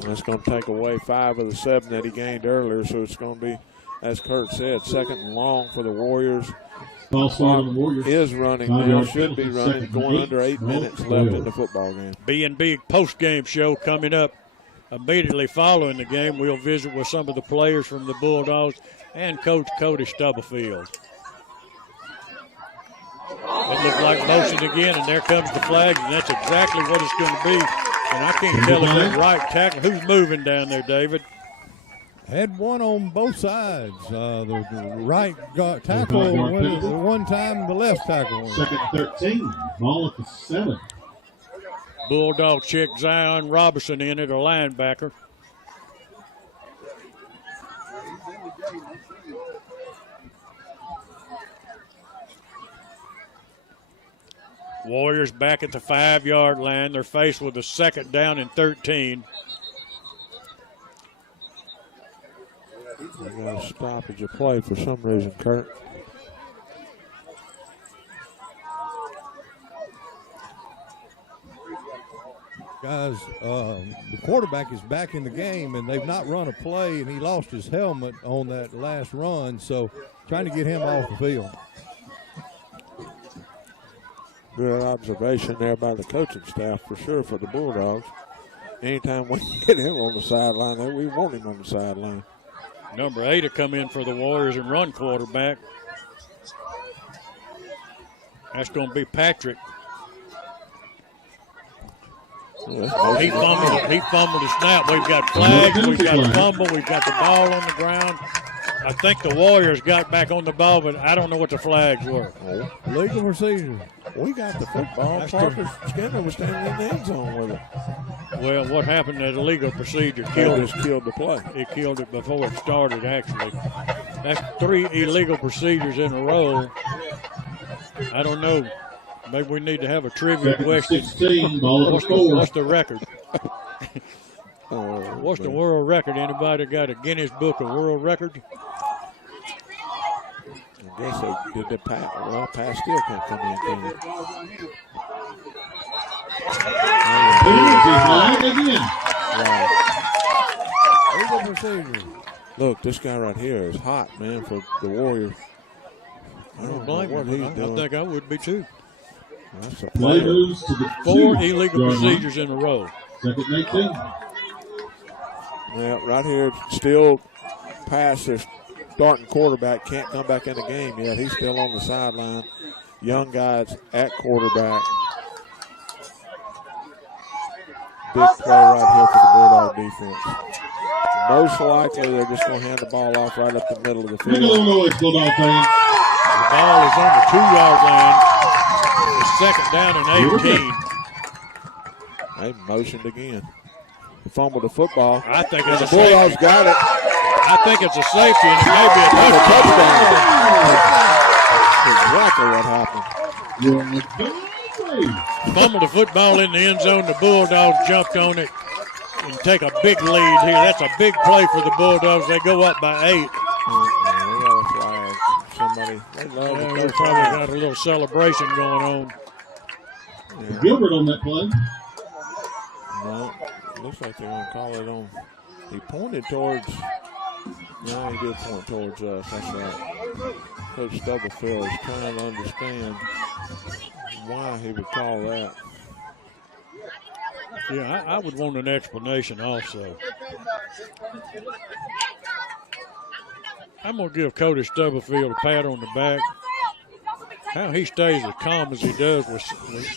That's going to take away 5 of the 7 that he gained earlier, so it's going to be, as Kurt said, second and long for the Warriors. Warriors is running now, should be running, going under 8 minutes left in the football game. B&B post-game show coming up immediately following the game. We'll visit with some of the players from the Bulldogs and Coach Cody Stubblefield. It looked like motion again, and there comes the flag, and that's exactly what it's going to be. And I can't tell if it's right tackle. Who's moving down there, David? Had one on both sides. The right tackle one time, the left tackle. Second 13, ball at the 7. Bulldog check Zion Robertson in at a linebacker. Warriors back at the 5-yard line. They're faced with a 2nd down and 13. They got a stoppage of play for some reason, Kurt. Guys, the quarterback is back in the game, and they've not run a play, and he lost his helmet on that last run, so trying to get him off the field. Good observation there by the coaching staff for sure for the Bulldogs. Anytime we can get him on the sideline, we want him on the sideline. Number 8 will come in for the Warriors and run quarterback. That's going to be Patrick. He fumbled the snap. We've got flags. We've got a fumble. We've got the ball on the ground. I think the Warriors got back on the ball, but I don't know what the flags were. Legal procedure. We got the football. Parker Skinner was standing in the end zone with it. Well, what happened at illegal procedure killed the play. It killed it before it started, actually. That's 3 illegal procedures in a row. I don't know. Maybe we need to have a trivia question. 16, what's the record? What's the world record? Anybody got a Guinness Book of World Record? I guess they did the pass. Well, pass still can't come in, can it? Look, this guy right here is hot, man, for the Warriors. I don't blame him. I think I would be too. That's a play moves to the 4 illegal procedures in a row. Second 19. Yeah, right here, still pass their starting quarterback. Can't come back in the game yet. He's still on the sideline. Young guys at quarterback. Big play right here for the Bulldog defense. Most likely they're just going to hand the ball off right up the middle of the field. The ball is on the 2-yard line. It's 2nd down and 18. They motioned again. He fumbled the football. I think it's the a Bulldogs safety. got it. I think it's a safety, and it may be a touchdown. Exactly what happened. Fumbled the football in the end zone. The Bulldogs jumped on it and take a big lead here. That's a big play for the Bulldogs. They go up by 8. Somebody, they love we probably got a little celebration going on. Yeah. Gilbert on that play. No, looks like they're going to call it on. He pointed towards. No, he did point towards us. That's right. Coach Stubblefield is trying to understand why he would call that. Yeah, I would want an explanation also. I'm going to give Cody Stubblefield a pat on the back. How he stays as calm as he does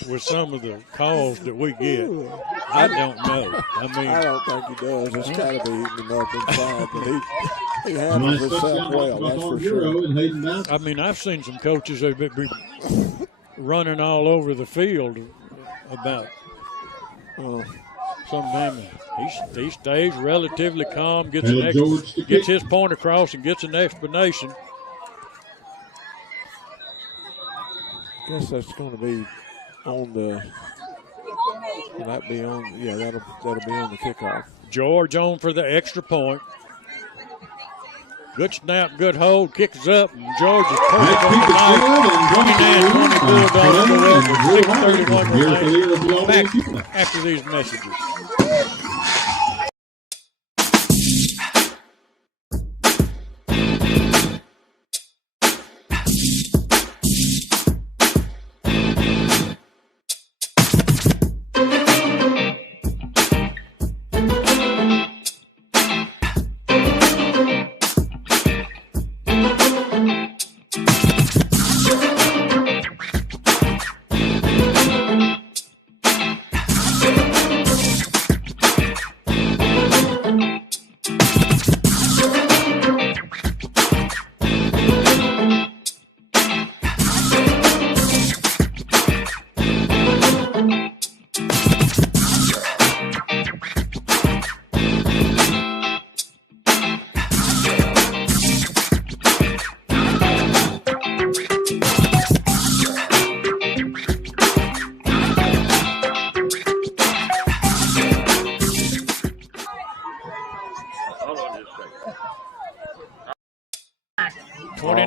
with some of the calls that we get, I don't know. I don't think he does. It's got to be eating him up inside, but he handles himself well, that's for sure. I mean, I've seen some coaches that be running all over the field about something. He stays relatively calm, gets his point across, and gets an explanation. I guess that's going to be on the. Will that be on? Yeah, that'll be on the kickoff. George on for the extra point. Good snap, good hold, kicks up, and George is perfect on the night. 29-20 Bulldogs go up with 6:31 remaining. Back after these messages.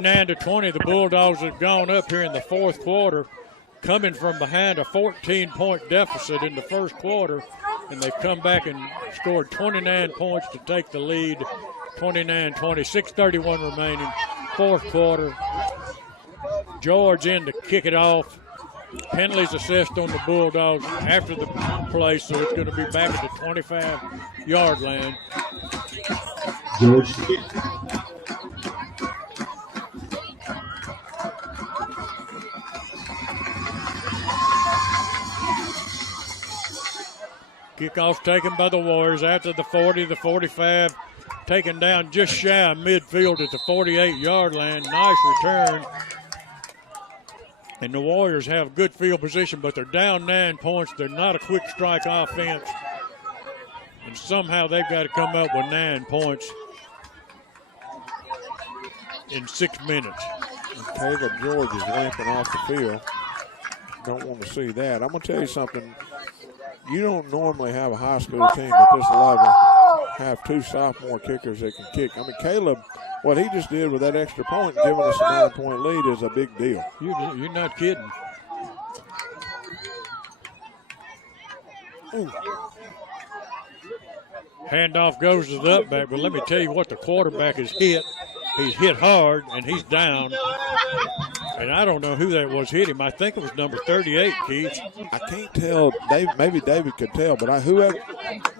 29-20, the Bulldogs have gone up here in the fourth quarter, coming from behind a 14-point deficit in the first quarter, and they've come back and scored 29 points to take the lead, 29-20, 6:31 remaining, fourth quarter. George in to kick it off. Penalties assessed on the Bulldogs after the play, so it's going to be back at the 25-yard line. George. Kickoff taken by the Warriors after the 40, the 45, taken down just shy of midfield at the 48-yard line. Nice return. And the Warriors have good field position, but they're down 9 points. They're not a quick strike offense. And somehow they've got to come up with 9 points in 6 minutes. And Caleb George is limping off the field. Don't want to see that. I'm going to tell you something. You don't normally have a high school team at this level have 2 sophomore kickers that can kick. I mean, Caleb, what he just did with that extra point, giving us a 9-point lead, is a big deal. You're not kidding. Ooh. Handoff goes to the upback, but let me tell you what, the quarterback is hit. He's hit hard, and he's down. And I don't know who that was hit him. I think it was number 38, Keith. I can't tell. Maybe David could tell, but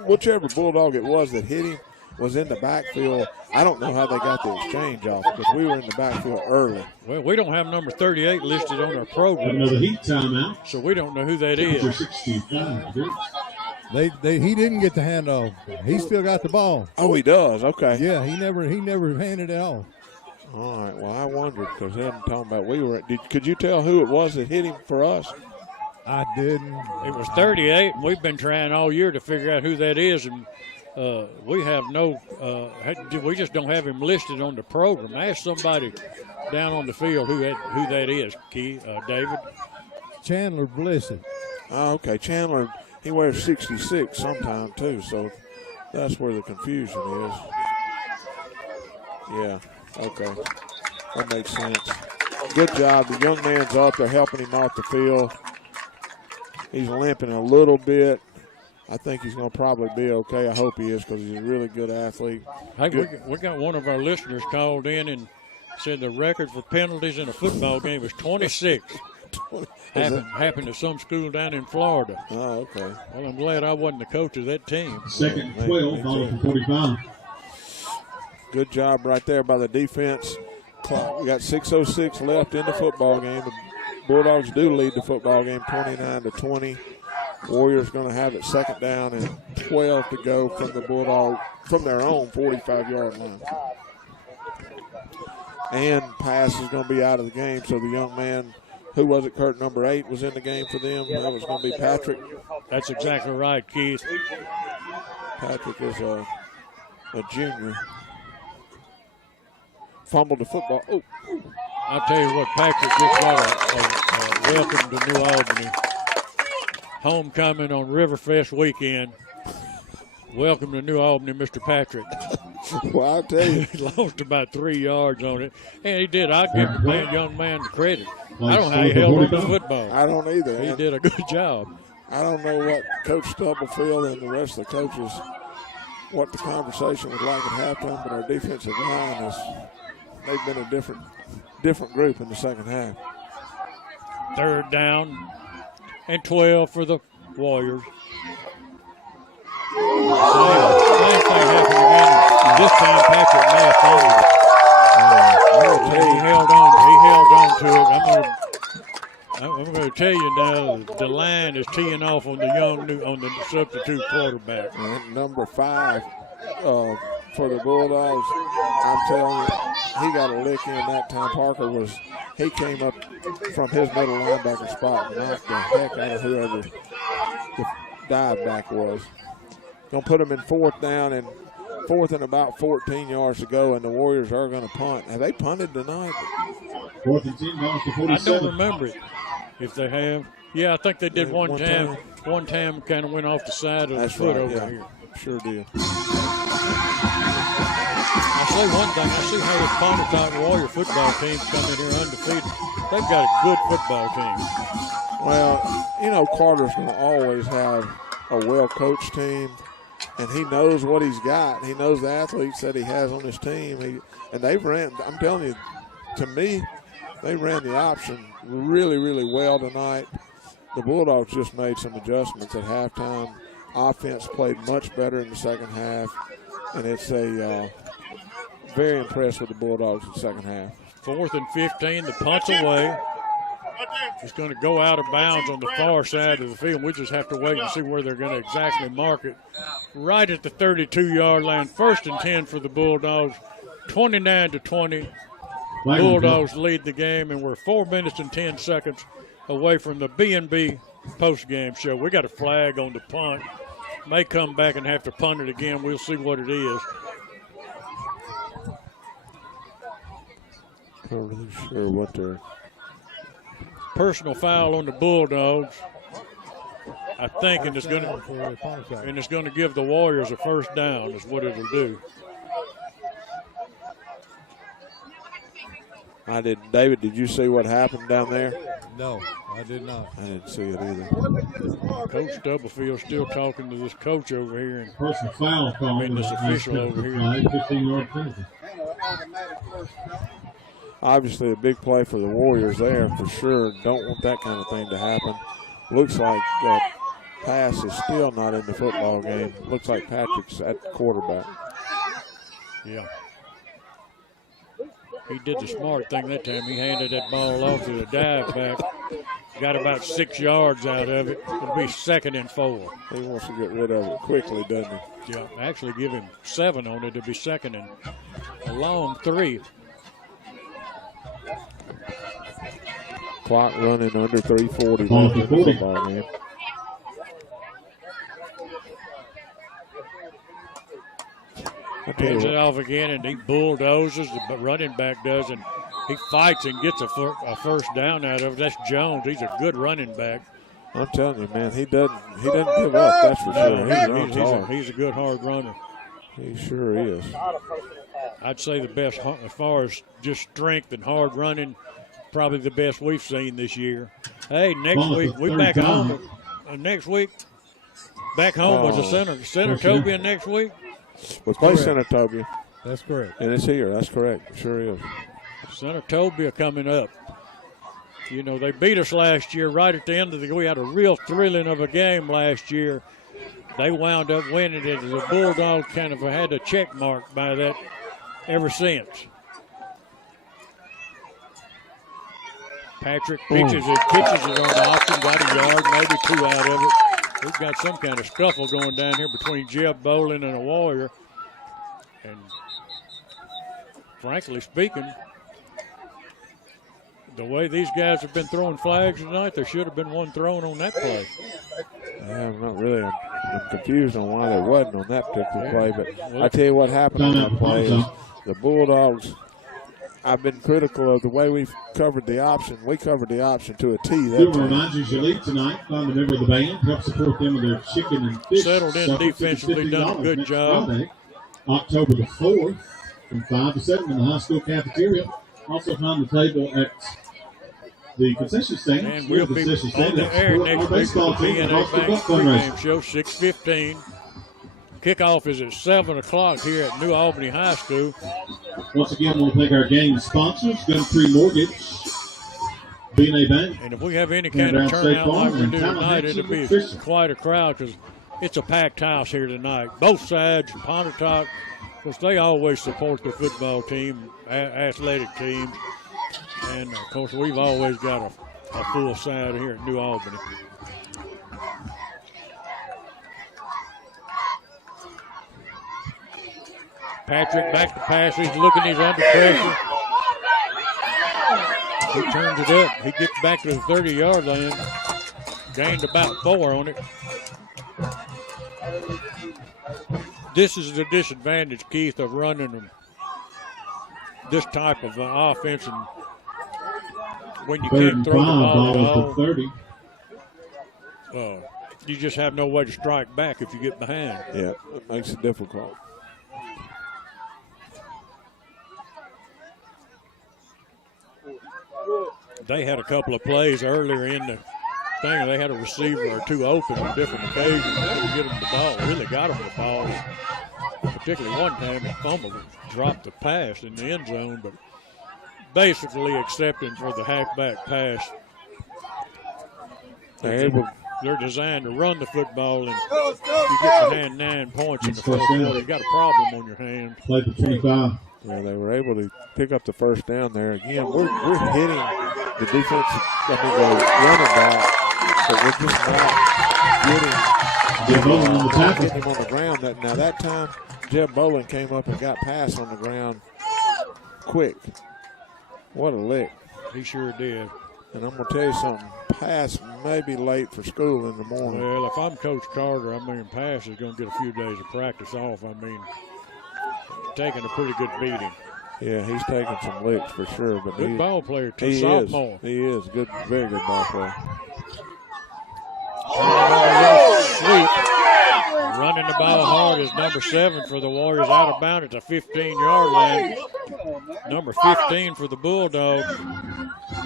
whichever Bulldog it was that hit him was in the backfield. I don't know how they got the exchange off because we were in the backfield early. Well, we don't have number 38 listed on our program. Another heat timeout. So we don't know who that is. Number 65. He didn't get the handoff. He still got the ball. Oh, he does. Okay. Yeah, he never handed it off. All right. Well, I wondered because they hadn't talking about we were. Could you tell who it was that hit him for us? I didn't. It was 38, and we've been trying all year to figure out who that is, and we have no. We just don't have him listed on the program. Ask somebody down on the field who that is. David. Chandler Blissett. Oh, okay. Chandler. He wears 66 sometime too, so that's where the confusion is. Yeah. Okay. That makes sense. Good job. The young man's up there helping him off the field. He's limping a little bit. I think he's going to probably be okay. I hope he is because he's a really good athlete. Hey, we got one of our listeners called in and said the record for penalties in a football game is 26. Happened to some school down in Florida. Oh, okay. Well, I'm glad I wasn't the coach of that team. Second 12, ball from 45. Good job right there by the defense. We got 6:06 left in the football game. The Bulldogs do lead the football game 29-20. Warriors going to have it second down and 12 to go from the Bulldog from their own 45-yard line. And pass is going to be out of the game, so the young man, who was it, Kurt, number 8, was in the game for them. That was going to be Patrick. That's exactly right, Keith. Patrick is a junior. Fumbled the football. Oh. I'll tell you what, Patrick just got a welcome to New Albany. Homecoming on Riverfest weekend. Welcome to New Albany, Mr. Patrick. Well, I'll tell you. He lost about 3 yards on it. And he did. I'll give the young man the credit. I don't know how he held on to football. I don't either. He did a good job. I don't know what Coach Stubblefield and the rest of the coaches, what the conversation was like at halftime, but our defensive line they've been a different group in the second half. Third down and 12 for the Warriors. Same thing happened again. This time Patrick may have fumbled. He held on to it. I'm going to tell you now, the line is teeing off on the substitute quarterback. And number 5 for the Bulldogs, I'm telling you, he got a lick in that time. He came up from his middle linebacker spot and knocked the heck out of whoever the dive back was. Going to put him in fourth down and about 14 yards to go, and the Warriors are going to punt. Have they punted tonight? 4th and 10, ball to 47. I don't remember it, if they have. Yeah, I think they did one time. One time kind of went off the side of the foot over here. Sure did. I say one thing. I see how this Pontotoc Warrior football team's come in here undefeated. They've got a good football team. Well, you know, Carter's going to always have a well-coached team, and he knows what he's got. He knows the athletes that he has on his team. And they've ran, I'm telling you, to me, they ran the option really, really well tonight. The Bulldogs just made some adjustments at halftime. Offense played much better in the second half, and it's very impressed with the Bulldogs in the second half. 4th and 15, the punt's away. It's going to go out of bounds on the far side of the field. We just have to wait and see where they're going to exactly mark it. Right at the 32-yard line, 1st and 10 for the Bulldogs, 29-20. Bulldogs lead the game, and we're 4 minutes and 10 seconds away from the B&B post-game show. We got a flag on the punt. May come back and have to punt it again. We'll see what it is. Not really sure what they're. Personal foul on the Bulldogs, I think, and it's going to give the Warriors a first down is what it'll do. I didn't. David, did you see what happened down there? No, I did not. I didn't see it either. Coach Stubblefield's still talking to this coach over here. And personal foul call. this official over here. 15-yard penalty. Obviously a big play for the Warriors there for sure. Don't want that kind of thing to happen. Looks like that pass is still not in the football game. Looks like Patrick's at the quarterback. Yeah. He did the smart thing that time. He handed that ball off to the dive back. Got about 6 yards out of it. It'll be 2nd and 4. He wants to get rid of it quickly, doesn't he? Yeah, actually give him 7 on it. It'll be 2nd and a long 3. Clock running under 3:40 left in the football game. Hands it off again, and he bulldozes, the running back does, and he fights and gets a first down out of it. That's Jones. He's a good running back. I'm telling you, man, he doesn't give up, that's for sure. He's a good hard runner. He sure is. I'd say the best as far as just strength and hard running, probably the best we've seen this year. Hey, next week we back home. Next week, back home was the Senatobia next week. We play Senatobia. That's correct. And it's here. That's correct. It sure is. Senatobia coming up. You know, they beat us last year right at the end of the game. We had a real thrilling of a game last year. They wound up winning it. The Bulldogs kind of had a check mark by that ever since. Patrick pitches it on the option, got a yard, maybe 2 out of it. We've got some kind of scuffle going down here between Jeb Bolin and a Warrior. And frankly speaking, the way these guys have been throwing flags tonight, there should have been one thrown on that play. Yeah, I'm not really. I'm confused on why there wasn't on that particular play. But I tell you what happened on that play is the Bulldogs. I've been critical of the way we've covered the option. We covered the option to a T. We will remind you, Jaleel tonight, find a member of the band, help support them with their chicken and fish. Settled in defensively, done a good job. Friday, October the 4th, from 5 to 7 in the high school cafeteria. Also find the table at the concession stand. And we'll be on the air next week for the BNA Bank pregame show, 6:15. Kickoff is at 7 o'clock here at New Albany High School. Once again, we'll thank our game sponsors, Gumtree Mortgage, BNA Bank. And if we have any kind of turnout like we do tonight, it'll be quite a crowd because it's a packed house here tonight. Both sides, Pontotoc, because they always support the football team, athletic teams. And, of course, we've always got a full side here at New Albany. Patrick back to pass. He's looking. He's under pressure. He turns it up. He gets back to the 30-yard line. Gained about 4 on it. This is the disadvantage, Keith, of running this type of offense. And when you can't throw the ball at all, you just have no way to strike back if you get behind. Yeah, it makes it difficult. they had a couple of plays earlier in the thing. They had a receiver or two open on different occasions. They would get them the ball, really got them the ball. Particularly one time, he fumbled, dropped the pass in the end zone, but basically accepting for the halfback pass. They're designed to run the football, and you get behind 9 points in the first quarter, you got a problem on your hands. Play for 25. Yeah, they were able to pick up the first down there. Again, we're hitting the defensive, the running back, but we're just not getting him on the ground. Now that time, Jeb Bolin came up and got past on the ground quick. What a lick. He sure did. And I'm going to tell you something. Pass may be late for school in the morning. Well, if I'm Coach Carter, Pass is going to get a few days of practice off. Taking a pretty good beating. Yeah, he's taking some licks for sure. But good ball player, too. He Sophomore. He is. Good, very good ball player. Sweep. Running the ball hard is number 7 for the Warriors, out of bounds at the 15-yard line. Number 15 for the Bulldogs.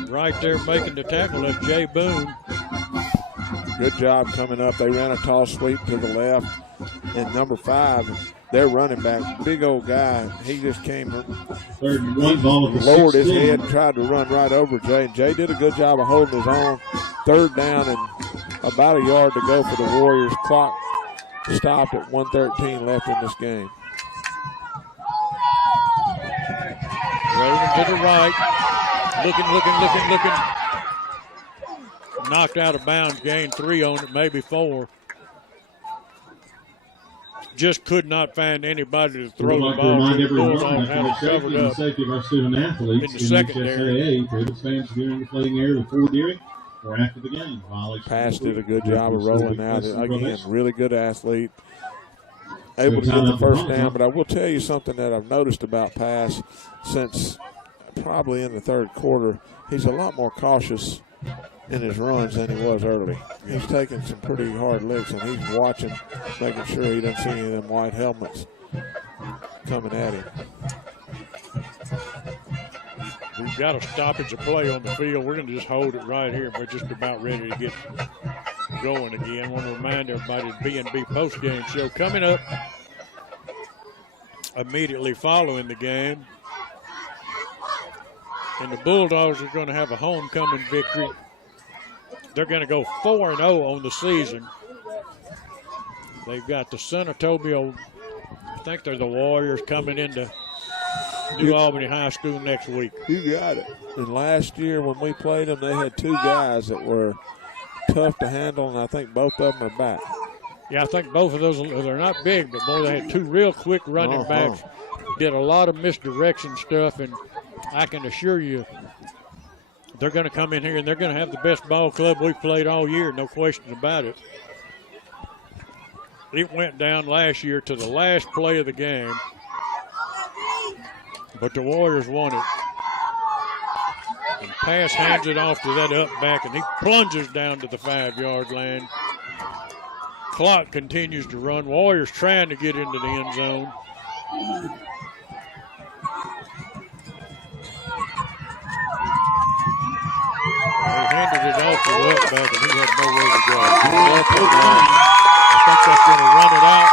Right there making the tackle is Jay Boone. Good job coming up. They ran a tall sweep to the left. And number 5, their running back, big old guy, he just came, lowered his head and tried to run right over Jay. And Jay did a good job of holding his own. 3rd down and about a yard to go for the Warriors. Clock stopped at 1:13 left in this game. Rolling to the right. Looking. Knocked out of bounds, gained 3 on it, maybe 4. Just could not find anybody to throw the ball to. The Bulldogs had it covered up safety of our student athletes in the secondary. Privilege fans during the playing area before, during, or after the game. Pass did a good job of rolling out. Again, really good athlete. Able to get the first down, but I will tell you something that I've noticed about Pass since probably in the 3rd quarter. He's a lot more cautious in his runs than he was early. He's taking some pretty hard licks, and he's watching, making sure he doesn't see any of them white helmets coming at him. We've got a stoppage of play on the field. We're going to just hold it right here. We're just about ready to get going again. I want to remind everybody the B&B postgame show coming up immediately following the game. And the Bulldogs are going to have a homecoming victory. They're going to go 4-0 on the season. They've got the San Antonio, I think they're the Warriors, coming into New Albany High School next week. You got it. And last year when we played them, they had 2 guys that were tough to handle, and I think both of them are back. Yeah, I think both of those, they're not big, but boy, they had 2 real quick running backs. Did a lot of misdirection stuff, and I can assure you they're going to come in here and they're going to have the best ball club we've played all year, no question about it. It went down last year to the last play of the game, but the Warriors won it. And Pass hands it off to that up back, and he plunges down to the 5-yard line. Clock continues to run. Warriors trying to get into the end zone. He handed it off to the up back, and he had nowhere to go. I think that's going to run it out.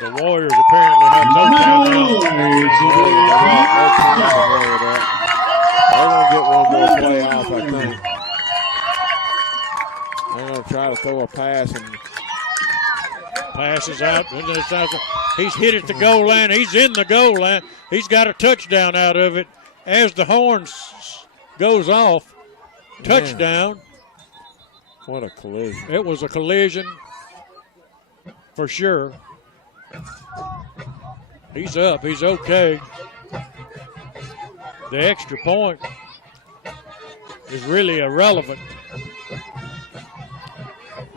The Warriors apparently have no timeout. They're going to get one more play off, I think. They're going to try to throw a pass. And pass is out. He's hit at the goal line. He's in the goal line. He's got a touchdown out of it. As the horn goes off, touchdown. What a collision. It was a collision for sure. He's up. He's okay. The extra point is really irrelevant.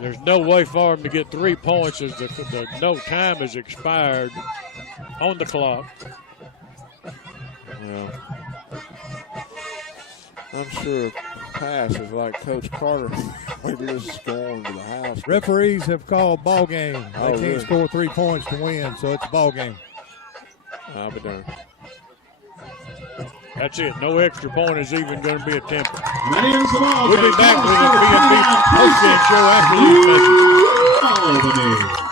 There's no way for him to get 3 points as the no time has expired on the clock. Yeah. I'm sure Pass is like Coach Carter. Maybe this is going to the house. Referees have called ball game. They can't really? score 3 points to win, so it's a ball game. I'll be darned. That's it. No extra point is even going to be attempted. Man's the ball. We'll be back with a B&B post-game show after these messages. Albany.